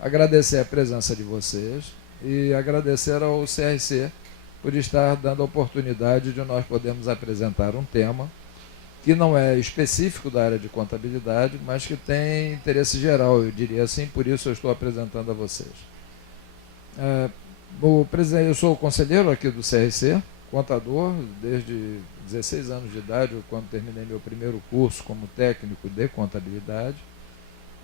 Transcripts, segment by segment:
agradecer a presença de vocês e agradecer ao CRC por estar dando a oportunidade de nós podermos apresentar um tema que não é específico da área de contabilidade, mas que tem interesse geral, eu diria assim, por isso eu estou apresentando a vocês. Eu sou conselheiro aqui do CRC, contador, desde 16 anos de idade, quando terminei meu primeiro curso como técnico de contabilidade.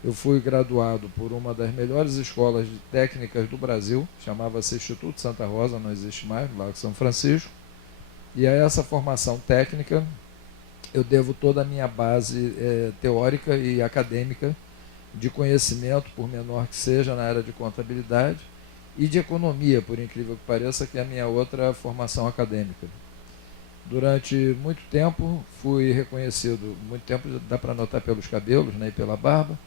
Eu fui graduado por uma das melhores escolas técnicas do Brasil, chamava-se Instituto Santa Rosa, não existe mais, lá em São Francisco. E a essa formação técnica, eu devo toda a minha base teórica e acadêmica de conhecimento, por menor que seja, na área de contabilidade, e de economia, por incrível que pareça, que é a minha outra formação acadêmica. Durante muito tempo fui reconhecido, muito tempo dá para notar pelos cabelos, né, e pela barba,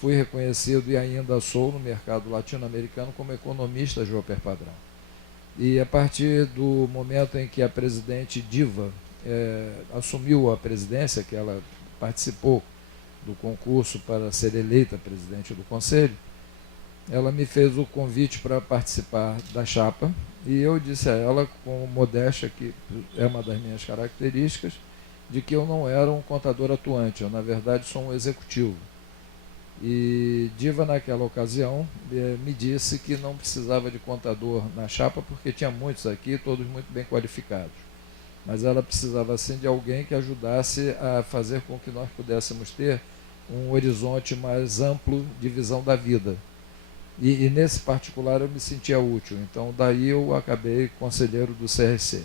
fui reconhecido e ainda sou no mercado latino-americano como economista Joper Padrão. E a partir do momento em que a presidente Diva assumiu a presidência, que ela participou do concurso para ser eleita presidente do Conselho, ela me fez o convite para participar da chapa e eu disse a ela, com modéstia, que é uma das minhas características, de que eu não era um contador atuante, eu na verdade sou um executivo. E Diva, naquela ocasião, me disse que não precisava de contador na chapa porque tinha muitos aqui, todos muito bem qualificados. Mas ela precisava sim de alguém que ajudasse a fazer com que nós pudéssemos ter um horizonte mais amplo de visão da vida. E nesse particular eu me sentia útil, então daí eu acabei conselheiro do CRC.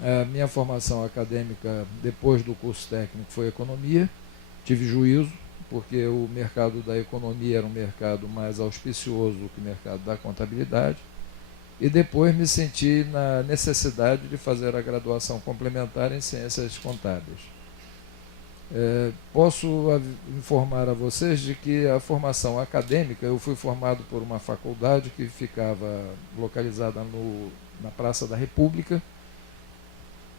A minha formação acadêmica depois do curso técnico foi economia, tive juízo, porque o mercado da economia era um mercado mais auspicioso do que o mercado da contabilidade, e depois me senti na necessidade de fazer a graduação complementar em ciências contábeis. Posso informar a vocês de que a formação acadêmica, eu fui formado por uma faculdade que ficava localizada na Praça da República,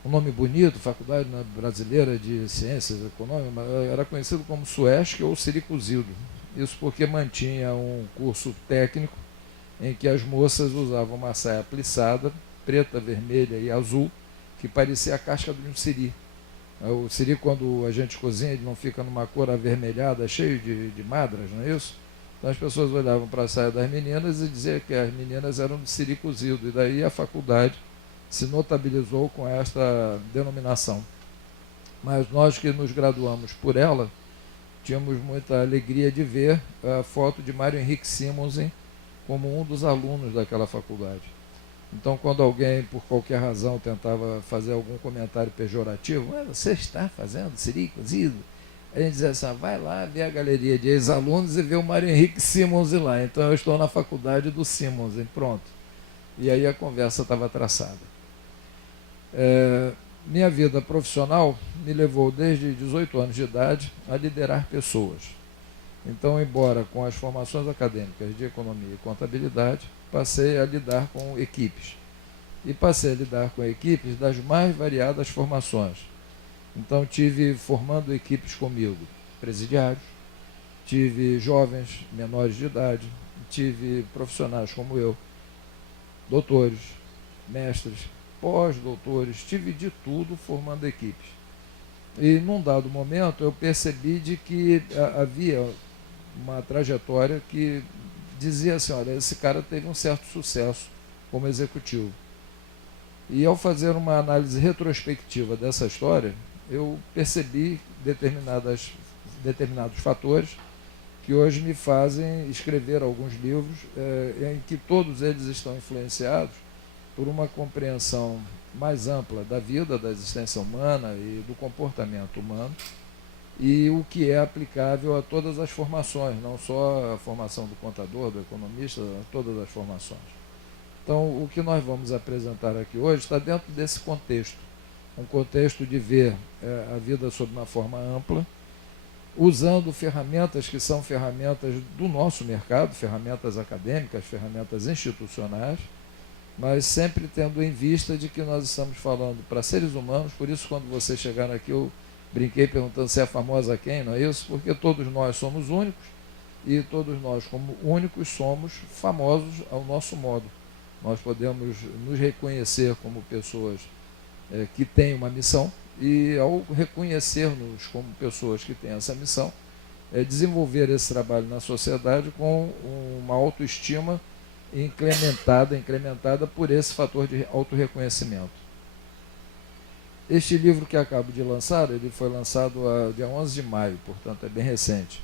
um nome bonito, Faculdade Brasileira de Ciências Econômicas, era conhecido como SUESC ou Siricuzildo. Isso porque mantinha um curso técnico em que as moças usavam uma saia plissada, preta, vermelha e azul, que parecia a casca de um siri. O siri, quando a gente cozinha, ele não fica numa cor avermelhada, cheio de madras, não é isso? Então as pessoas olhavam para a saia das meninas e diziam que as meninas eram de siri cozido, e daí a faculdade se notabilizou com esta denominação. Mas nós que nos graduamos por ela, tínhamos muita alegria de ver a foto de Mário Henrique Simonsen como um dos alunos daquela faculdade. Então, quando alguém, por qualquer razão, tentava fazer algum comentário pejorativo, você está fazendo siri cozido? A gente dizia assim, vai lá ver a galeria de ex-alunos e ver o Mário Henrique Simonsen lá. Então, eu estou na faculdade do Simonsen, pronto. E aí a conversa estava traçada. Minha vida profissional me levou desde 18 anos de idade a liderar pessoas. Então, embora com as formações acadêmicas de economia e contabilidade, passei a lidar com equipes. E passei a lidar com equipes das mais variadas formações. Então, tive formando equipes comigo, presidiários, tive jovens menores de idade, tive profissionais como eu, doutores, mestres, pós-doutores, tive de tudo formando equipes. E num dado momento eu percebi de que havia uma trajetória que dizia assim, olha, esse cara teve um certo sucesso como executivo. E ao fazer uma análise retrospectiva dessa história, eu percebi determinados fatores que hoje me fazem escrever alguns livros em que todos eles estão influenciados por uma compreensão mais ampla da vida, da existência humana e do comportamento humano, e o que é aplicável a todas as formações, não só a formação do contador, do economista, a todas as formações. Então, o que nós vamos apresentar aqui hoje está dentro desse contexto, um contexto de ver a vida sob uma forma ampla, usando ferramentas que são ferramentas do nosso mercado, ferramentas acadêmicas, ferramentas institucionais, mas sempre tendo em vista de que nós estamos falando para seres humanos. Por isso, quando vocês chegaram aqui, eu brinquei perguntando se é famosa quem, não é isso? Porque todos nós somos únicos, e todos nós, como únicos, somos famosos ao nosso modo. Nós podemos nos reconhecer como pessoas que têm uma missão, e ao reconhecer-nos como pessoas que têm essa missão, desenvolver esse trabalho na sociedade com uma autoestima incrementada por esse fator de autorreconhecimento. Este livro que acabo de lançar, ele foi lançado dia 11 de maio, portanto é bem recente.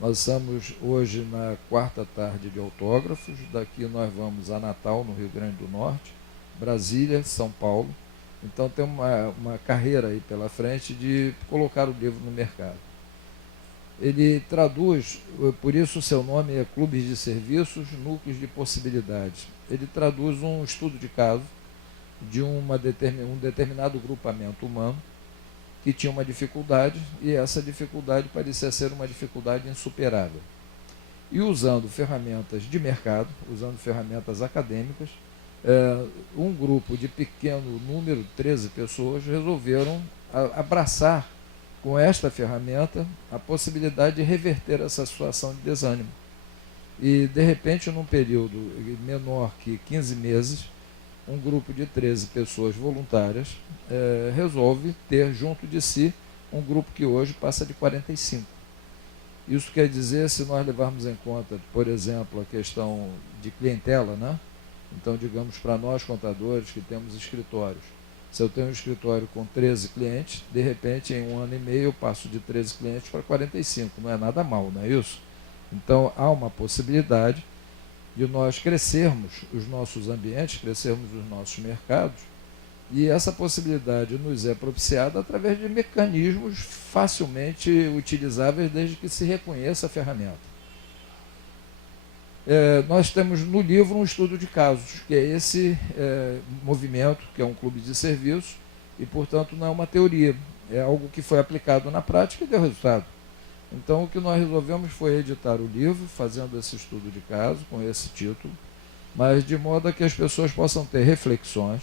Nós estamos hoje na 4ª tarde de autógrafos, daqui nós vamos a Natal, no Rio Grande do Norte, Brasília, São Paulo. Então tem uma carreira aí pela frente de colocar o livro no mercado. Ele traduz, por isso o seu nome é Clubes de Serviços, Núcleos de Possibilidades. Ele traduz um estudo de caso de um determinado grupamento humano que tinha uma dificuldade, e essa dificuldade parecia ser uma dificuldade insuperável. E usando ferramentas de mercado, usando ferramentas acadêmicas, um grupo de pequeno número, 13 pessoas, resolveram abraçar com esta ferramenta a possibilidade de reverter essa situação de desânimo. E, de repente, num período menor que 15 meses, um grupo de 13 pessoas voluntárias resolve ter junto de si um grupo que hoje passa de 45. Isso quer dizer, se nós levarmos em conta, por exemplo, a questão de clientela, né? Então, digamos, para nós contadores que temos escritórios, se eu tenho um escritório com 13 clientes, de repente, em 1 ano e meio, eu passo de 13 clientes para 45. Não é nada mal, não é isso? Então, há uma possibilidade de nós crescermos os nossos ambientes, crescermos os nossos mercados, e essa possibilidade nos é propiciada através de mecanismos facilmente utilizáveis desde que se reconheça a ferramenta. Nós temos no livro um estudo de casos, que é esse movimento, que é um clube de serviços, e, portanto, não é uma teoria, é algo que foi aplicado na prática e deu resultado. Então, o que nós resolvemos foi editar o livro, fazendo esse estudo de caso, com esse título, mas de modo a que as pessoas possam ter reflexões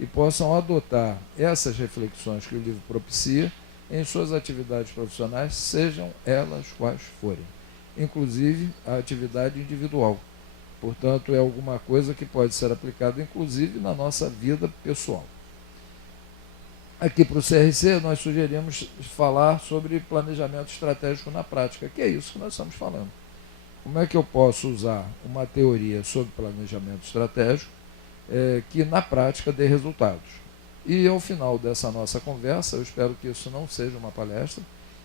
e possam adotar essas reflexões que o livro propicia em suas atividades profissionais, sejam elas quais forem, inclusive a atividade individual. Portanto, é alguma coisa que pode ser aplicada, inclusive, na nossa vida pessoal. Aqui para o CRC, nós sugerimos falar sobre planejamento estratégico na prática, que é isso que nós estamos falando. Como é que eu posso usar uma teoria sobre planejamento estratégico que na prática dê resultados? E ao final dessa nossa conversa, eu espero que isso não seja uma palestra,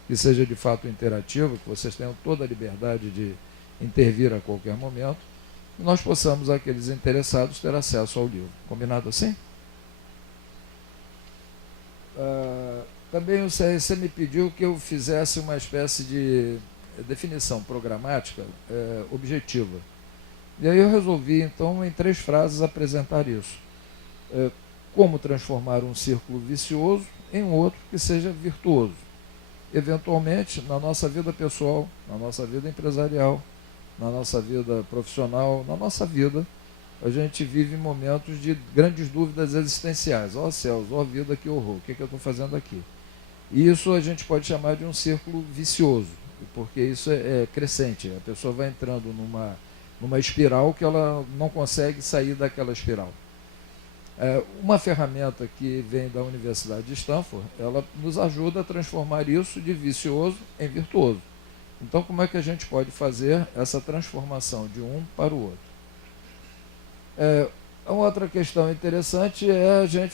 que seja de fato interativo, que vocês tenham toda a liberdade de intervir a qualquer momento, e nós possamos, aqueles interessados, ter acesso ao livro. Combinado assim? Também o CRC me pediu que eu fizesse uma espécie de definição programática objetiva. E aí eu resolvi, então, em 3 frases, apresentar isso. Como transformar um círculo vicioso em um outro que seja virtuoso. Eventualmente, na nossa vida pessoal, na nossa vida empresarial, na nossa vida profissional, na nossa vida, a gente vive momentos de grandes dúvidas existenciais. Ó céus, ó vida, que horror, o que eu estou fazendo aqui? E isso a gente pode chamar de um círculo vicioso, porque isso é crescente. A pessoa vai entrando numa espiral que ela não consegue sair daquela espiral. Uma ferramenta que vem da Universidade de Stanford, ela nos ajuda a transformar isso de vicioso em virtuoso. Então, como é que a gente pode fazer essa transformação de um para o outro? Uma outra questão interessante é a gente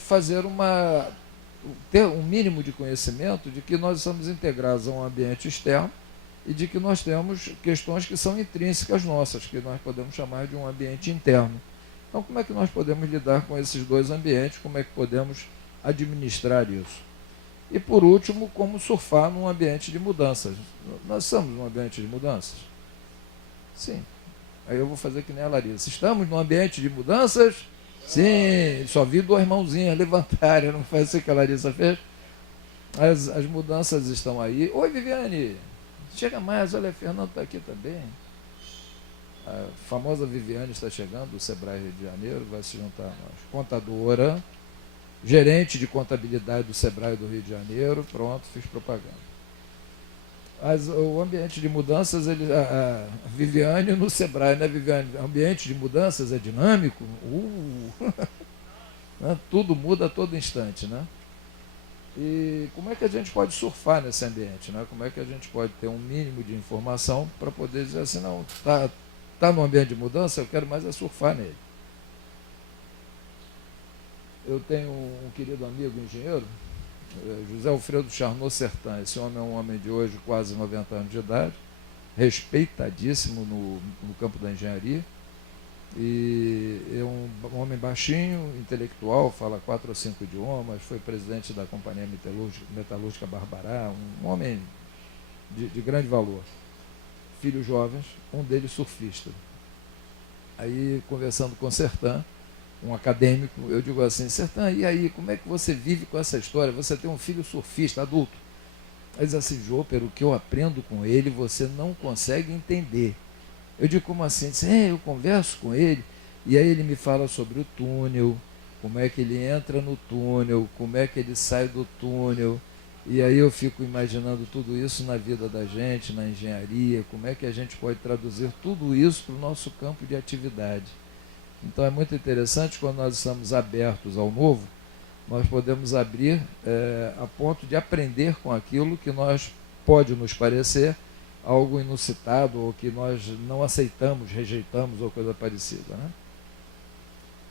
ter um mínimo de conhecimento de que nós estamos integrados a um ambiente externo e de que nós temos questões que são intrínsecas nossas, que nós podemos chamar de um ambiente interno. Então, como é que nós podemos lidar com esses 2 ambientes? Como é que podemos administrar isso? E, por último, como surfar num ambiente de mudanças. Nós estamos num ambiente de mudanças? Sim. Aí eu vou fazer que nem a Larissa. Estamos num ambiente de mudanças? Sim. Só vi 2 mãozinhas levantarem, não foi assim que a Larissa fez? As mudanças estão aí. Oi, Viviane. Chega mais, olha, Fernando está aqui também. A famosa Viviane está chegando, do Sebrae Rio de Janeiro, vai se juntar a nós. Contadora, gerente de contabilidade do Sebrae do Rio de Janeiro, pronto, fiz propaganda. O ambiente de mudanças, a Viviane no Sebrae, né, Viviane? O ambiente de mudanças é dinâmico, né? Tudo muda a todo instante, né? E como é que a gente pode surfar nesse ambiente, né? Como é que a gente pode ter um mínimo de informação para poder dizer assim, não, tá no ambiente de mudança, eu quero mais é surfar nele. Eu tenho um querido amigo engenheiro, José Alfredo Charnot Sertan. Esse homem é um homem de hoje quase 90 anos de idade, respeitadíssimo no campo da engenharia, e é um homem baixinho, intelectual, fala 4 ou 5 idiomas, foi presidente da Companhia Metalúrgica Barbará, um homem de grande valor. Filhos jovens, um deles surfista. Aí, conversando com Sertan, um acadêmico, eu digo assim, Sertan, e aí, como é que você vive com essa história? Você tem um filho surfista, adulto. Ele diz assim, Jô, pelo que eu aprendo com ele, você não consegue entender. Eu digo, como assim? Ele diz, eu converso com ele, e aí ele me fala sobre o túnel, como é que ele entra no túnel, como é que ele sai do túnel, e aí eu fico imaginando tudo isso na vida da gente, na engenharia, como é que a gente pode traduzir tudo isso para o nosso campo de atividade. Então é muito interessante quando nós estamos abertos ao novo, nós podemos abrir a ponto de aprender com aquilo que pode nos parecer algo inusitado ou que nós não aceitamos, rejeitamos ou coisa parecida,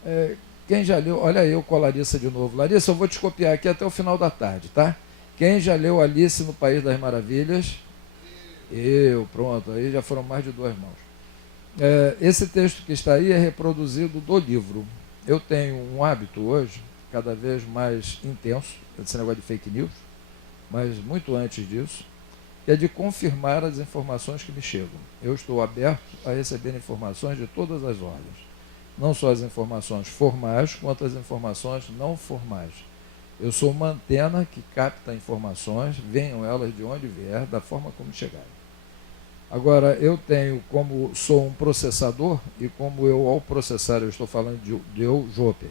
né? Quem já leu, olha eu com a Larissa de novo. Larissa, eu vou te copiar aqui até o final da tarde, tá? Quem já leu Alice no País das Maravilhas? Pronto, aí já foram mais de 2 mãos. Esse texto que está aí é reproduzido do livro. Eu tenho um hábito hoje, cada vez mais intenso, esse negócio de fake news, mas muito antes disso, que é de confirmar as informações que me chegam. Eu estou aberto a receber informações de todas as ordens, não só as informações formais, quanto as informações não formais. Eu sou uma antena que capta informações, venham elas de onde vier, da forma como chegarem. Agora, eu sou um processador, e como ao processar, eu estou falando de eu, Joper,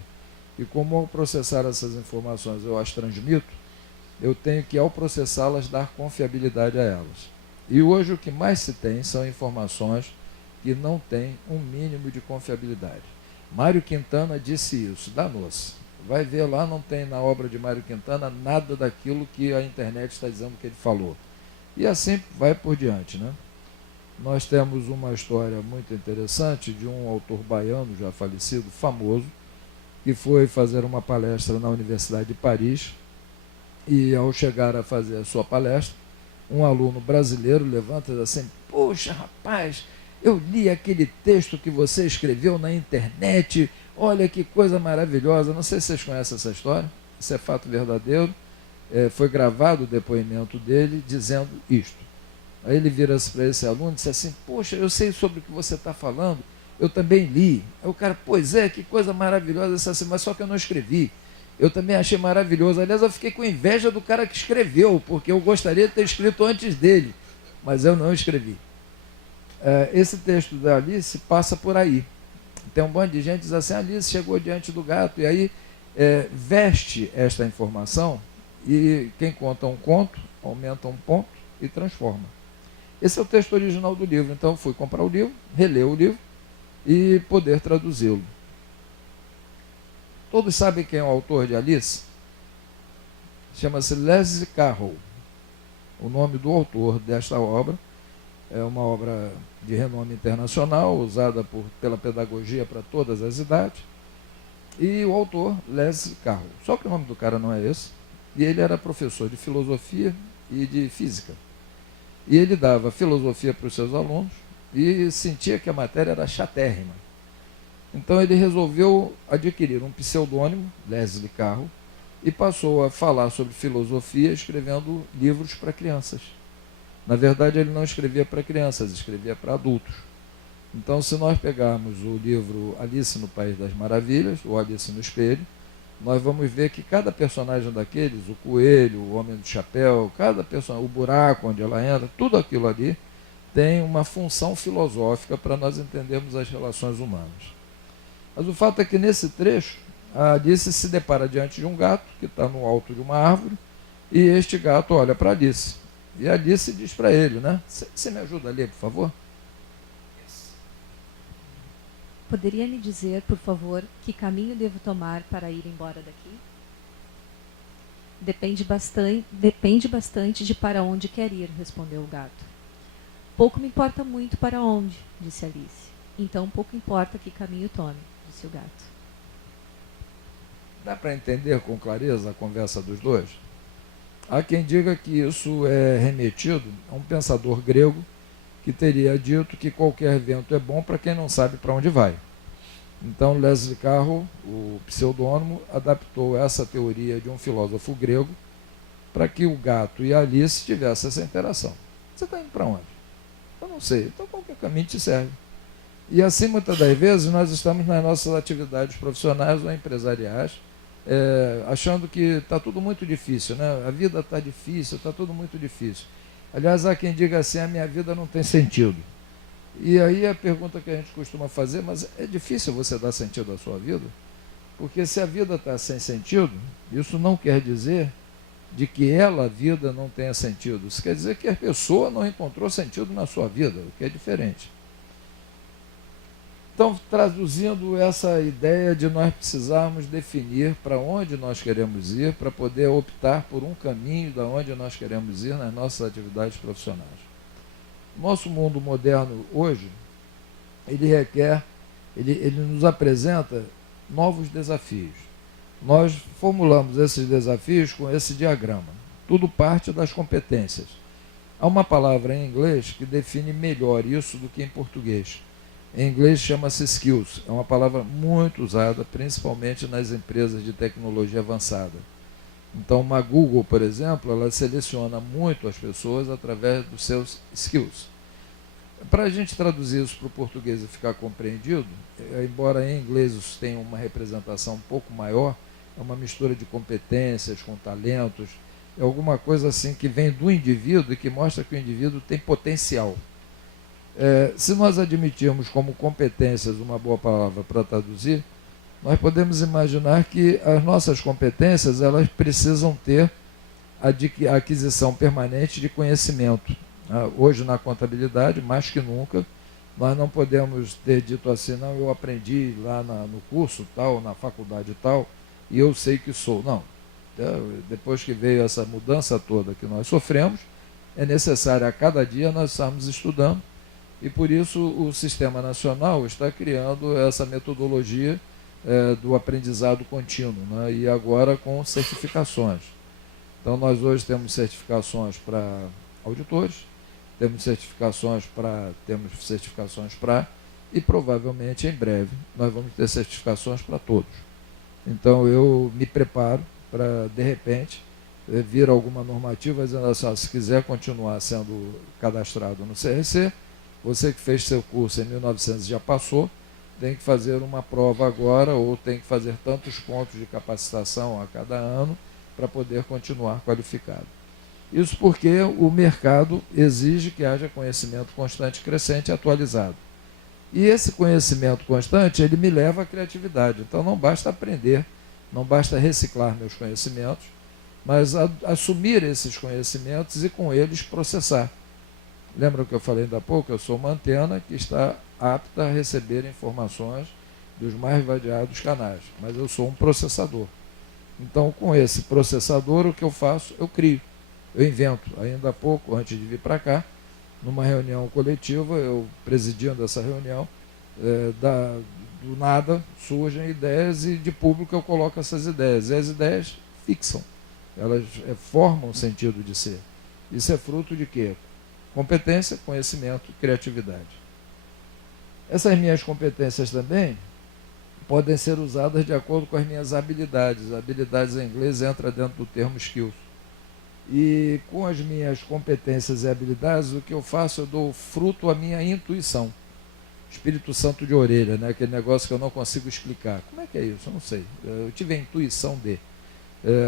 e como ao processar essas informações eu as transmito, eu tenho que, ao processá-las, dar confiabilidade a elas. E hoje o que mais se tem são informações que não têm um mínimo de confiabilidade. Mário Quintana disse isso, danou-se. Vai ver lá, não tem na obra de Mário Quintana nada daquilo que a internet está dizendo que ele falou. E assim vai por diante, né? Nós temos uma história muito interessante de um autor baiano, já falecido, famoso, que foi fazer uma palestra na Universidade de Paris, e ao chegar a fazer a sua palestra, um aluno brasileiro levanta e diz assim, poxa, rapaz, eu li aquele texto que você escreveu na internet, olha que coisa maravilhosa. Não sei se vocês conhecem essa história, isso é fato verdadeiro, foi gravado o depoimento dele dizendo isto. Aí ele vira-se para esse aluno e disse assim, poxa, eu sei sobre o que você está falando, eu também li. Aí o cara, pois é, que coisa maravilhosa essa assim, mas só que eu não escrevi. Eu também achei maravilhoso. Aliás, eu fiquei com inveja do cara que escreveu, porque eu gostaria de ter escrito antes dele, mas eu não escrevi. Esse texto da Alice passa por aí. Tem um bando de gente que diz assim, Alice chegou diante do gato, e aí veste esta informação, e quem conta um conto, aumenta um ponto e transforma. Esse é o texto original do livro. Então, fui comprar o livro, reler o livro e poder traduzi-lo. Todos sabem quem é o autor de Alice? Chama-se Lewis Carroll. O nome do autor desta obra é uma obra de renome internacional, usada pela pedagogia para todas as idades. E o autor, Lewis Carroll. Só que o nome do cara não é esse. E ele era professor de filosofia e de física. E ele dava filosofia para os seus alunos e sentia que a matéria era chatérrima. Então ele resolveu adquirir um pseudônimo, Leslie Carroll, e passou a falar sobre filosofia escrevendo livros para crianças. Na verdade, ele não escrevia para crianças, escrevia para adultos. Então, se nós pegarmos o livro Alice no País das Maravilhas, ou Alice no Espelho, nós vamos ver que cada personagem daqueles, o coelho, o homem do chapéu, cada personagem, o buraco onde ela entra, tudo aquilo ali tem uma função filosófica para nós entendermos as relações humanas. Mas o fato é que nesse trecho, a Alice se depara diante de um gato que está no alto de uma árvore, e este gato olha para Alice. E Alice diz para ele, né? Você me ajuda a ler, por favor? Poderia me dizer, por favor, que caminho devo tomar para ir embora daqui? Depende bastante de para onde quer ir, respondeu o gato. Pouco me importa muito para onde, disse Alice. Então pouco importa que caminho tome, disse o gato. Dá para entender com clareza a conversa dos dois? Há quem diga que isso é remetido a um pensador grego que teria dito que qualquer vento é bom para quem não sabe para onde vai. Então Leslie Carroll, o pseudônimo, adaptou essa teoria de um filósofo grego para que o gato e a Alice tivessem essa interação. Você está indo para onde? Eu não sei. Então qualquer caminho te serve. E assim, muitas das vezes, nós estamos nas nossas atividades profissionais ou empresariais, achando que está tudo muito difícil, né? A vida está difícil, está tudo muito difícil. Aliás, há quem diga assim, a minha vida não tem sentido. E aí a pergunta que a gente costuma fazer, mas é difícil você dar sentido à sua vida? Porque se a vida está sem sentido, isso não quer dizer de que ela, a vida, não tenha sentido. Isso quer dizer que a pessoa não encontrou sentido na sua vida, o que é diferente. Então, traduzindo essa ideia de nós precisarmos definir para onde nós queremos ir, para poder optar por um caminho da onde nós queremos ir nas nossas atividades profissionais. Nosso mundo moderno hoje, ele nos apresenta novos desafios. Nós formulamos esses desafios com esse diagrama. Tudo parte das competências. Há uma palavra em inglês que define melhor isso do que em português. Em inglês chama-se skills. É uma palavra muito usada, principalmente nas empresas de tecnologia avançada. Então, uma Google, por exemplo, ela seleciona muito as pessoas através dos seus skills. Para a gente traduzir isso para o português e ficar compreendido, embora em inglês isso tenha uma representação um pouco maior, é uma mistura de competências com talentos, é alguma coisa assim que vem do indivíduo e que mostra que o indivíduo tem potencial. Se nós admitirmos como competências uma boa palavra para traduzir, nós podemos imaginar que as nossas competências elas precisam ter a aquisição permanente de conhecimento. Hoje na contabilidade, mais que nunca, nós não podemos ter dito assim, não, eu aprendi lá no curso tal, na faculdade tal, e eu sei que sou. Não. Depois que veio essa mudança toda que nós sofremos, é necessário a cada dia nós estarmos estudando, e por isso o Sistema Nacional está criando essa metodologia do aprendizado contínuo, né? E agora com certificações. Então nós hoje temos certificações para auditores, temos certificações para e provavelmente em breve nós vamos ter certificações para todos. Então eu me preparo para de repente vir alguma normativa dizendo assim, se quiser continuar sendo cadastrado no CRC, você que fez seu curso em 1900 já passou, tem que fazer uma prova agora ou tem que fazer tantos pontos de capacitação a cada ano para poder continuar qualificado. Isso porque o mercado exige que haja conhecimento constante, crescente e atualizado. E esse conhecimento constante, ele me leva à criatividade. Então não basta aprender, não basta reciclar meus conhecimentos, mas assumir esses conhecimentos e com eles processar. Lembra que eu falei ainda há pouco? Eu sou uma antena que está apta a receber informações dos mais variados canais, mas eu sou um processador. Então, com esse processador, o que eu faço? Eu crio, eu invento. Ainda há pouco, antes de vir para cá, numa reunião coletiva, eu presidindo essa reunião, do nada surgem ideias e de público eu coloco essas ideias. E as ideias fixam, elas formam sentido de ser. Isso é fruto de quê? Competência, conhecimento e criatividade. Essas minhas competências também podem ser usadas de acordo com as minhas habilidades. Habilidades em inglês entra dentro do termo skills. E com as minhas competências e habilidades, o que eu faço? Eu dou fruto à minha intuição. Espírito Santo de orelha, né? Aquele negócio que eu não consigo explicar. Como é que é isso? Eu não sei. Eu tive a intuição de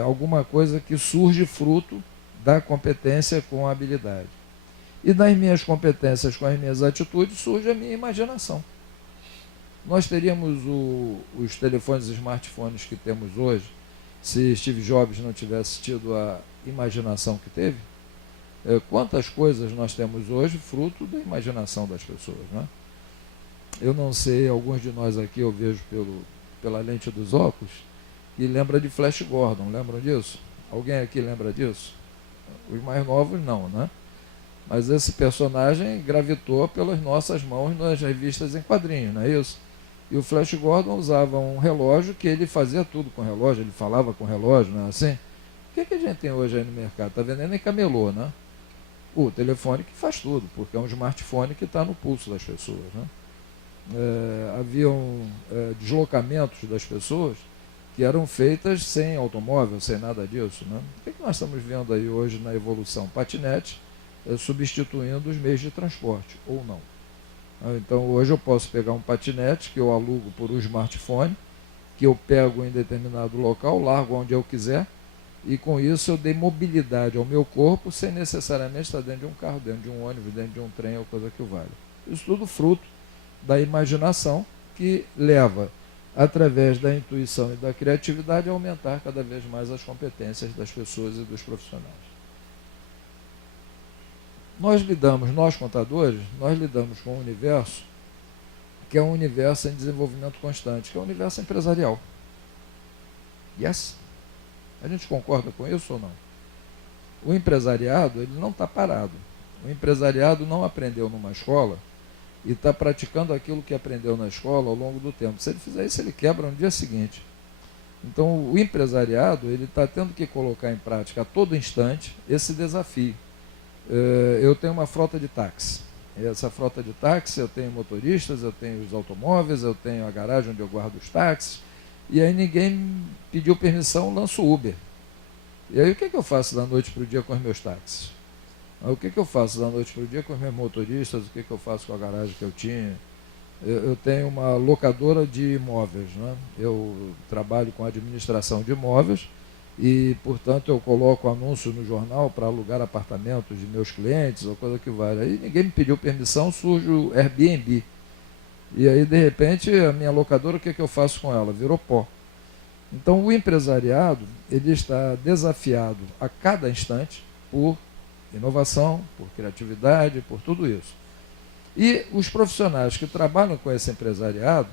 alguma coisa que surge fruto da competência com a habilidade. E das minhas competências com as minhas atitudes surge a minha imaginação. Nós teríamos os telefones e smartphones que temos hoje se Steve Jobs não tivesse tido a imaginação que teve? Quantas coisas nós temos hoje fruto da imaginação das pessoas, né? Eu não sei, alguns de nós aqui eu vejo pela lente dos óculos e lembra de Flash Gordon, lembram disso? Alguém aqui lembra disso? Os mais novos não, né? Mas esse personagem gravitou pelas nossas mãos nas revistas em quadrinhos, não é isso? E o Flash Gordon usava um relógio que ele fazia tudo com o relógio, ele falava com o relógio, não é assim? O que a gente tem hoje aí no mercado? Está vendendo em camelô, né? O telefone que faz tudo, porque é um smartphone que está no pulso das pessoas, né? Haviam deslocamentos das pessoas que eram feitas sem automóvel, sem nada disso, né? O que nós estamos vendo aí hoje na evolução? Patinete substituindo os meios de transporte, ou não. Então hoje eu posso pegar um patinete que eu alugo por um smartphone, que eu pego em determinado local, largo onde eu quiser, e com isso eu dei mobilidade ao meu corpo sem necessariamente estar dentro de um carro, dentro de um ônibus, dentro de um trem ou coisa que o valha. Isso tudo fruto da imaginação que leva, através da intuição e da criatividade, a aumentar cada vez mais as competências das pessoas e dos profissionais. Nós contadores, nós lidamos com um universo que é um universo em desenvolvimento constante, que é o universo empresarial. Yes? A gente concorda com isso ou não? O empresariado, ele não está parado. O empresariado não aprendeu numa escola e está praticando aquilo que aprendeu na escola ao longo do tempo. Se ele fizer isso, ele quebra no dia seguinte. Então, o empresariado, ele está tendo que colocar em prática a todo instante esse desafio. Eu tenho uma frota de táxi. Essa frota de táxi, eu tenho motoristas, eu tenho os automóveis, eu tenho a garagem onde eu guardo os táxis, e aí ninguém pediu permissão, lanço Uber. E aí o que eu faço da noite para o dia com os meus táxis? O que eu faço da noite para o dia com os meus motoristas? O que eu faço com a garagem que eu tinha? Eu tenho uma locadora de imóveis, né? Eu trabalho com administração de imóveis e, portanto, eu coloco anúncio no jornal para alugar apartamentos de meus clientes ou coisa que vale. Aí ninguém me pediu permissão, surge o Airbnb. E aí, de repente, a minha locadora, o que eu faço com ela? Virou pó. Então, o empresariado, ele está desafiado a cada instante por inovação, por criatividade, por tudo isso. E os profissionais que trabalham com esse empresariado,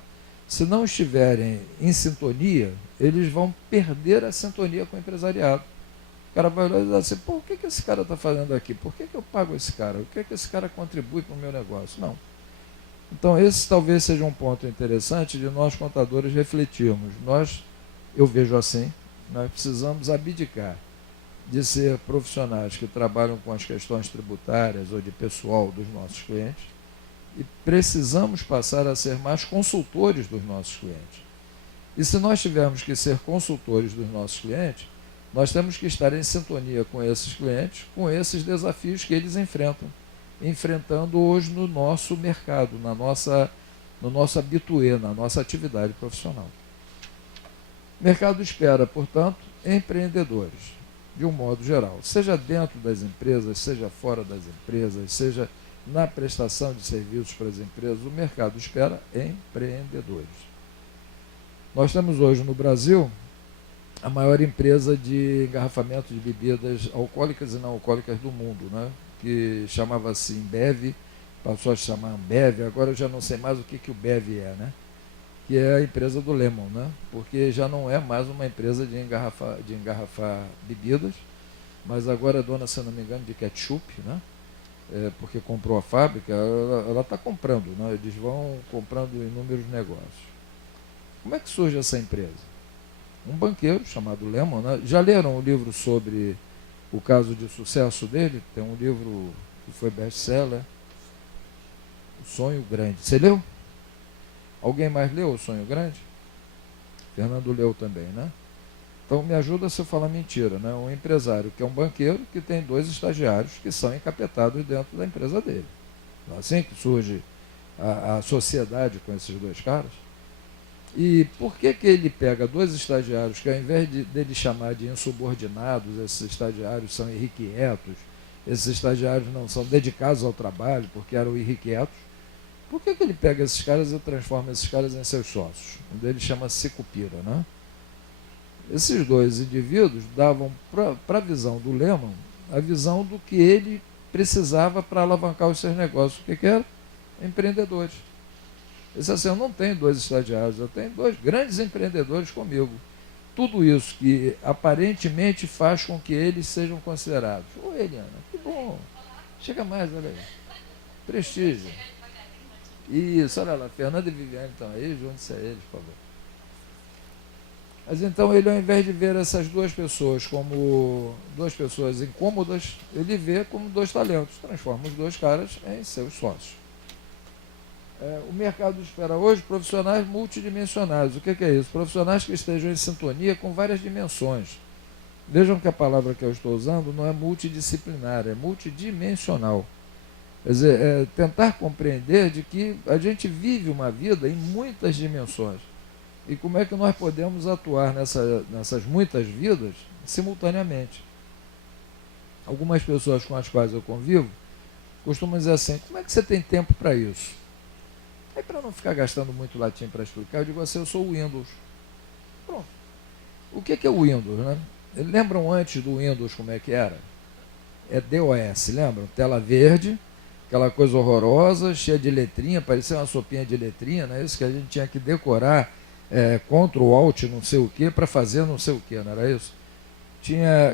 se não estiverem em sintonia, eles vão perder a sintonia com o empresariado. O cara vai olhar e dizer assim, pô, o que esse cara está fazendo aqui? Por que eu pago esse cara? O que esse cara contribui para o meu negócio? Não. Então, esse talvez seja um ponto interessante de nós, contadores, refletirmos. Eu vejo assim, nós precisamos abdicar de ser profissionais que trabalham com as questões tributárias ou de pessoal dos nossos clientes e precisamos passar a ser mais consultores dos nossos clientes. E se nós tivermos que ser consultores dos nossos clientes, nós temos que estar em sintonia com esses clientes, com esses desafios que eles enfrentando hoje no nosso mercado, no nosso habitué, na nossa atividade profissional. O mercado espera, portanto, empreendedores, de um modo geral, seja dentro das empresas, seja fora das empresas, seja na prestação de serviços para as empresas, o mercado espera empreendedores. Nós temos hoje no Brasil a maior empresa de engarrafamento de bebidas alcoólicas e não alcoólicas do mundo, né? Que chamava-se Ambev, passou a se chamar Ambev, agora eu já não sei mais o que o Bev é, né? Que é a empresa do Lemon, né? Porque já não é mais uma empresa de engarrafar bebidas, mas agora é dona, se não me engano, de ketchup, né? Porque comprou a fábrica, ela está comprando, né? Eles vão comprando inúmeros negócios. Como é que surge essa empresa? Um banqueiro chamado Lemon, né? Já leram o livro sobre o caso de sucesso dele? Tem um livro que foi best-seller, O Sonho Grande. Você leu? Alguém mais leu O Sonho Grande? Fernando leu também, né? Então me ajuda se eu falar mentira, né? Um empresário que é um banqueiro que tem 2 estagiários que são encapetados dentro da empresa dele. Não é assim que surge a sociedade com esses 2 caras? E por que ele pega 2 estagiários que, ao invés dele chamar de insubordinados, esses estagiários são irrequietos, esses estagiários não são dedicados ao trabalho porque eram irrequietos, por que ele pega esses caras e transforma esses caras em seus sócios? Um deles chama Sicupira, né? Esses 2 indivíduos davam para a visão do Lemon a visão do que ele precisava para alavancar os seus negócios. O que era? Empreendedores. Ele disse assim, eu não tenho 2 estagiários, eu tenho 2 grandes empreendedores comigo. Tudo isso que aparentemente faz com que eles sejam considerados. Ô, Eliana, que bom. Chega mais, olha aí. Prestígio. Isso, olha lá, Fernanda e Viviane estão aí, junte-se a eles, por favor. Mas então ele, ao invés de ver essas 2 pessoas como 2 pessoas incômodas, ele vê como 2 talentos, transforma os 2 caras em seus sócios. O mercado espera hoje profissionais multidimensionais. O que é isso? Profissionais que estejam em sintonia com várias dimensões. Vejam que a palavra que eu estou usando não é multidisciplinar, é multidimensional. Quer dizer, tentar compreender de que a gente vive uma vida em muitas dimensões. E como é que nós podemos atuar nessas muitas vidas simultaneamente. Algumas pessoas com as quais eu convivo costumam dizer assim, como é que você tem tempo para isso? Aí, para não ficar gastando muito latim para explicar, eu digo assim, eu sou o Windows. Pronto. O que é o Windows, né? Lembram antes do Windows como é que era? É DOS, lembram? Tela verde, aquela coisa horrorosa, cheia de letrinha, parecia uma sopinha de letrinha, não é isso que a gente tinha que decorar, Ctrl, Alt, não sei o que, para fazer não sei o que, não era isso?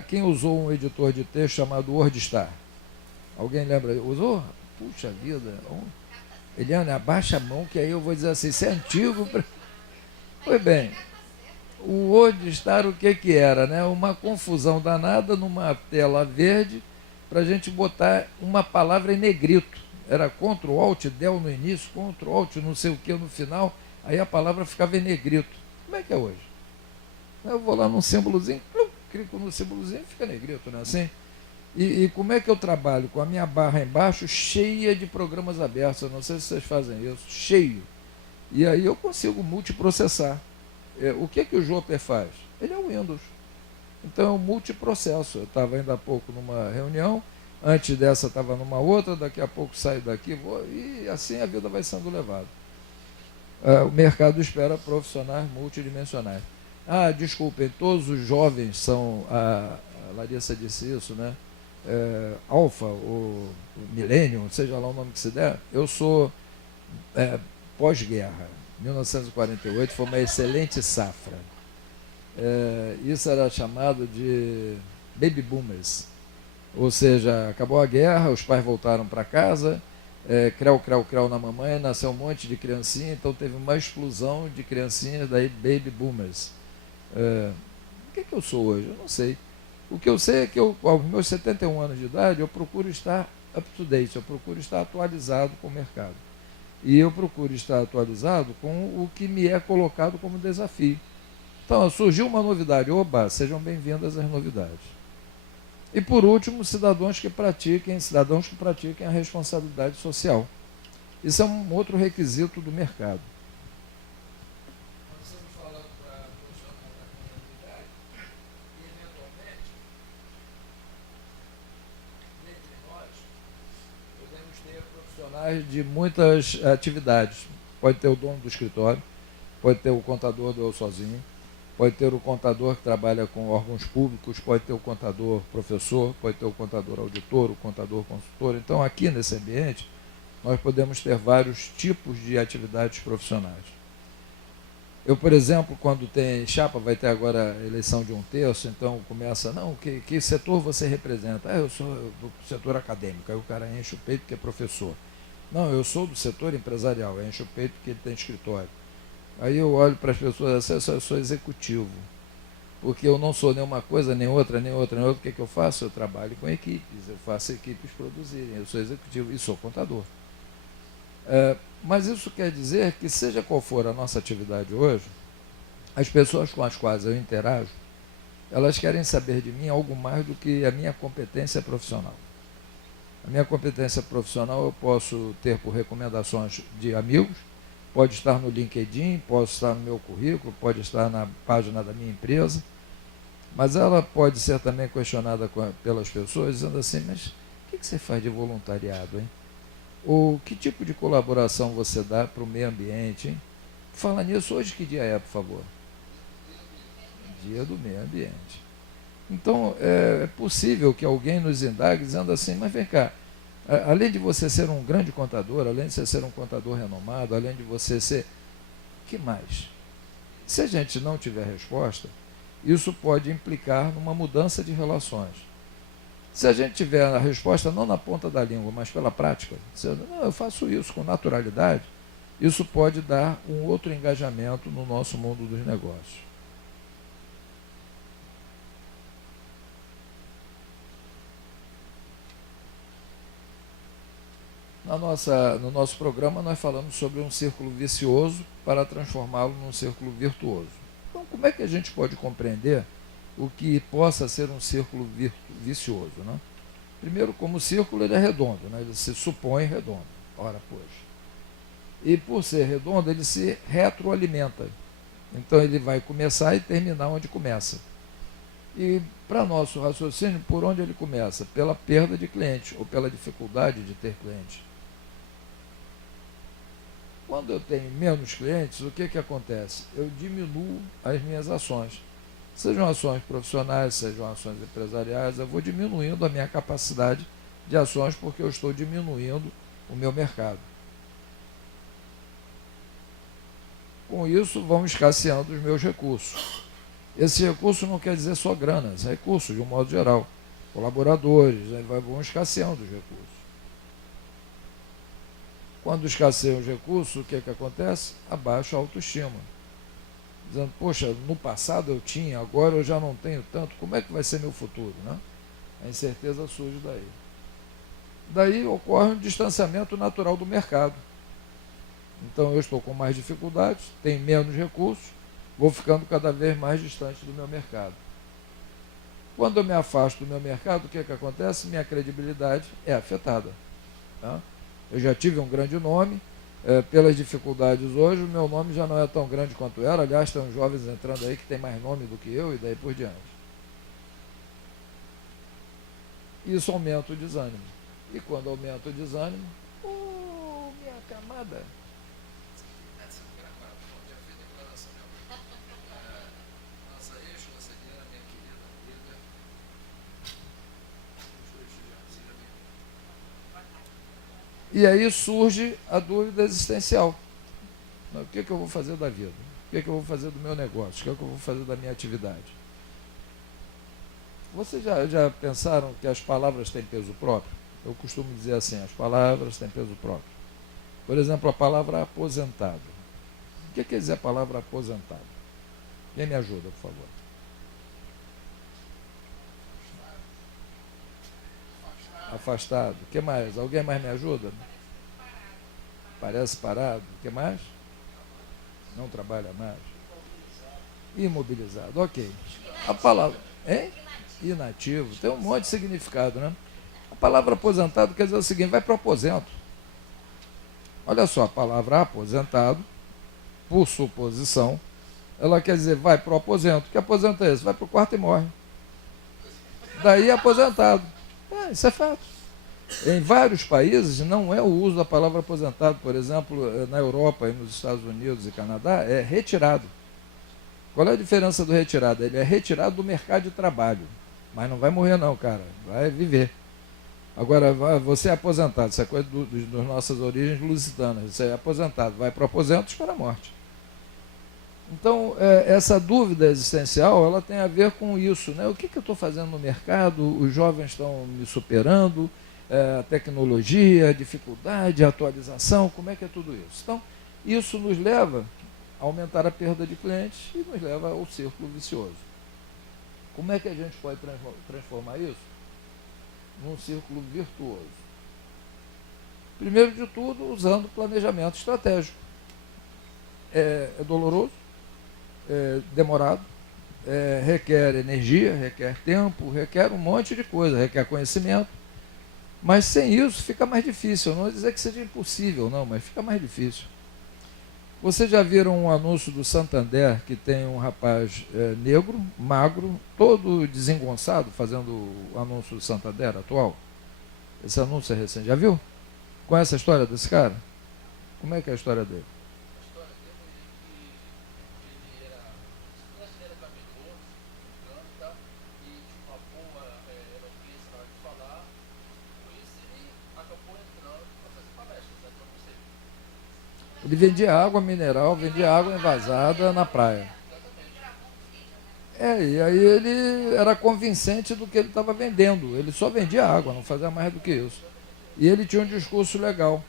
Quem usou um editor de texto chamado WordStar? Alguém lembra? Usou? Puxa vida, Eliana, abaixa a mão que aí eu vou dizer assim, isso é antigo. Pois bem, o WordStar o que era? Né? Uma confusão danada numa tela verde para a gente botar uma palavra em negrito. Era Ctrl Alt Del no início, Ctrl Alt não sei o que no final, aí a palavra ficava em negrito. Como é que é hoje? Eu vou lá num símbolozinho, clico no símbolozinho e fica negrito, não é assim? E como é que eu trabalho? Com a minha barra embaixo cheia de programas abertos, eu não sei se vocês fazem isso, cheio. E aí eu consigo multiprocessar. O que o Jopper faz? Ele é o Windows. Então é um multiprocesso. Eu estava ainda há pouco numa reunião, antes dessa estava numa outra, daqui a pouco saio daqui, e assim a vida vai sendo levada. O mercado espera profissionais multidimensionais. Desculpem, todos os jovens são, a Larissa disse isso, né? Alfa, o Millennium, seja lá o nome que se der, eu sou pós-guerra. 1948 foi uma excelente safra. Isso era chamado de baby boomers. Ou seja, acabou a guerra, os pais voltaram para casa, creu na mamãe, nasceu um monte de criancinha, então teve uma explosão de criancinhas, daí baby boomers. O que eu sou hoje? Eu não sei. O que eu sei é que aos meus 71 anos de idade, eu procuro estar up to date, eu procuro estar atualizado com o mercado. E eu procuro estar atualizado com o que me é colocado como desafio. Então, surgiu uma novidade, sejam bem-vindas às novidades. E por último, cidadãos que pratiquem a responsabilidade social. Isso é um outro requisito do mercado. Nós estamos falando para profissionais da comunidade e, eventualmente, dentre nós, podemos ter profissionais de muitas atividades. Pode ter o dono do escritório, pode ter o contador do eu sozinho, pode ter o contador que trabalha com órgãos públicos, pode ter o contador professor, pode ter o contador auditor, o contador consultor. Então, aqui nesse ambiente, nós podemos ter vários tipos de atividades profissionais. Eu, por exemplo, quando tem chapa, vai ter agora a eleição de 1/3, então começa, que setor você representa? Eu sou do setor acadêmico, aí o cara enche o peito porque é professor. Não, eu sou do setor empresarial, enche o peito porque ele tem escritório. Aí eu olho para as pessoas assim, eu sou executivo, porque eu não sou nenhuma coisa, nem outra. O que eu faço? Eu trabalho com equipes, eu faço equipes produzirem, eu sou executivo e sou contador. Mas isso quer dizer que, seja qual for a nossa atividade hoje, as pessoas com as quais eu interajo, elas querem saber de mim algo mais do que a minha competência profissional. A minha competência profissional eu posso ter por recomendações de amigos, pode estar no LinkedIn, pode estar no meu currículo, pode estar na página da minha empresa, mas ela pode ser também questionada pelas pessoas, dizendo assim, mas o que você faz de voluntariado, hein? Ou que tipo de colaboração você dá para o meio ambiente, hein? Fala nisso, hoje que dia é, por favor? Dia do meio ambiente. Então, é possível que alguém nos indague dizendo assim, mas vem cá, além de você ser um grande contador, além de você ser um contador renomado, além de você ser... O que mais? Se a gente não tiver resposta, isso pode implicar numa mudança de relações. Se a gente tiver a resposta não na ponta da língua, mas pela prática, dizendo, não, eu faço isso com naturalidade, isso pode dar um outro engajamento no nosso mundo dos negócios. No nosso programa, nós falamos sobre um círculo vicioso para transformá-lo num círculo virtuoso. Então, como é que a gente pode compreender o que possa ser um círculo vicioso? Né? Primeiro, como o círculo ele é redondo, né? Ele se supõe redondo, ora pois. E por ser redondo, ele se retroalimenta. Então, ele vai começar e terminar onde começa. E para nosso raciocínio, por onde ele começa? Pela perda de clientes ou pela dificuldade de ter clientes. Quando eu tenho menos clientes, o que acontece? Eu diminuo as minhas ações. Sejam ações profissionais, sejam ações empresariais, eu vou diminuindo a minha capacidade de ações porque eu estou diminuindo o meu mercado. Com isso, vão escasseando os meus recursos. Esse recurso não quer dizer só grana, esse recurso de um modo geral. Colaboradores, vão escasseando os recursos. Quando escasseiam os recursos, o que acontece? Abaixa a autoestima. Dizendo, poxa, no passado eu tinha, agora eu já não tenho tanto, como é que vai ser meu futuro? Né? A incerteza surge daí. Daí ocorre um distanciamento natural do mercado. Então eu estou com mais dificuldades, tenho menos recursos, vou ficando cada vez mais distante do meu mercado. Quando eu me afasto do meu mercado, o que acontece? Minha credibilidade é afetada. Tá? Eu já tive um grande nome, pelas dificuldades hoje, o meu nome já não é tão grande quanto era. Aliás, tem uns jovens entrando aí que tem mais nome do que eu e daí por diante. Isso aumenta o desânimo. E quando aumenta o desânimo, minha camada. E aí surge a dúvida existencial. O que eu vou fazer da vida? O que eu vou fazer do meu negócio? O que eu vou fazer da minha atividade? Vocês já pensaram que as palavras têm peso próprio? Eu costumo dizer assim, as palavras têm peso próprio. Por exemplo, a palavra aposentado. O que quer dizer a palavra aposentado? Quem me ajuda, por favor? Afastado. O que mais? Alguém mais me ajuda? Parece parado. O que mais? Não trabalha mais. Imobilizado. Ok. A palavra... Hein? Inativo. Tem um monte de significado, né? A palavra aposentado quer dizer o seguinte, vai para o aposento. Olha só, a palavra aposentado, por suposição, ela quer dizer vai para o aposento. Que aposento é esse? Vai para o quarto e morre. Daí aposentado. Isso é fato. Em vários países não é o uso da palavra aposentado. Por exemplo, na Europa e nos Estados Unidos e Canadá é retirado. Qual é a diferença do retirado? Ele é retirado do mercado de trabalho. Mas não vai morrer não, cara. Vai viver. Agora, você é aposentado. Isso é coisa das nossas origens lusitanas. Você é aposentado. Vai para o aposento, espera a morte. Então, essa dúvida existencial, ela tem a ver com isso, né? O que eu estou fazendo no mercado? Os jovens estão me superando, a tecnologia, a dificuldade, a atualização, como é que é tudo isso? Então, isso nos leva a aumentar a perda de clientes e nos leva ao círculo vicioso. Como é que a gente pode transformar isso num círculo virtuoso? Primeiro de tudo, usando planejamento estratégico. É doloroso, demorado, requer energia, requer tempo, requer um monte de coisa, requer conhecimento, mas sem isso fica mais difícil. Não vou dizer que seja impossível, não, mas fica mais difícil. Vocês já viram um anúncio do Santander que tem um rapaz negro, magro, todo desengonçado, fazendo o anúncio do Santander atual? Esse anúncio é recente. Já viu? Conhece a história desse cara? Como é que é a história dele? Ele vendia água mineral, vendia água envasada na praia. E aí ele era convincente do que ele estava vendendo. Ele só vendia água, não fazia mais do que isso. E ele tinha um discurso legal.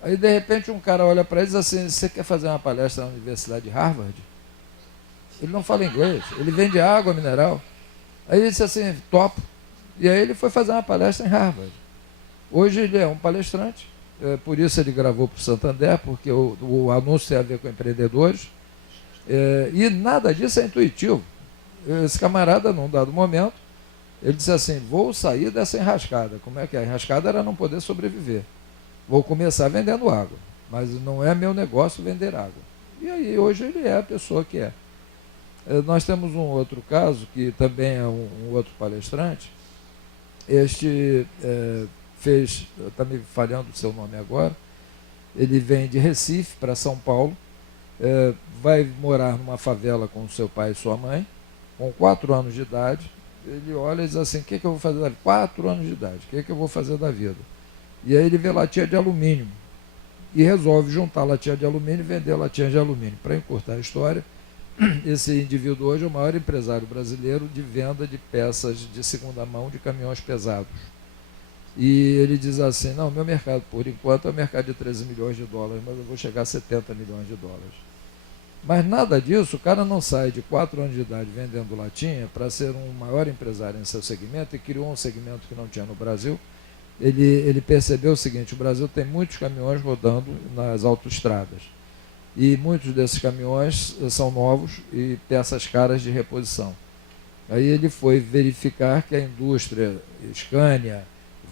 Aí, de repente, um cara olha para ele e diz assim: você quer fazer uma palestra na Universidade de Harvard? Ele não fala inglês, ele vende água mineral. Aí ele disse assim: topo. E aí ele foi fazer uma palestra em Harvard. Hoje ele é um palestrante, por isso ele gravou para o Santander, porque o anúncio tem a ver com empreendedores. E nada disso é intuitivo. Esse camarada, num dado momento, ele disse assim: vou sair dessa enrascada. Como é que é? A enrascada era não poder sobreviver. Vou começar vendendo água, mas não é meu negócio vender água. E aí hoje ele é a pessoa que é. Nós temos um outro caso, que também é um outro palestrante. Este fez, está me falhando o seu nome agora, ele vem de Recife para São Paulo, vai morar numa favela com seu pai e sua mãe, com 4 anos de idade. Ele olha e diz assim: o que eu vou fazer da vida? 4 anos de idade, o que eu vou fazer da vida? E aí ele vê latinha de alumínio e resolve juntar latinha de alumínio e vender latinha de alumínio. Para encurtar a história, esse indivíduo hoje é o maior empresário brasileiro de venda de peças de segunda mão de caminhões pesados. E ele diz assim: não, meu mercado por enquanto é o mercado de 13 milhões de dólares, mas eu vou chegar a 70 milhões de dólares. Mas nada disso, o cara não sai de 4 anos de idade vendendo latinha para ser um maior empresário em seu segmento, e criou um segmento que não tinha no Brasil. Ele percebeu o seguinte: o Brasil tem muitos caminhões rodando nas autoestradas, e muitos desses caminhões são novos e peças caras de reposição. Aí ele foi verificar que a indústria Scania,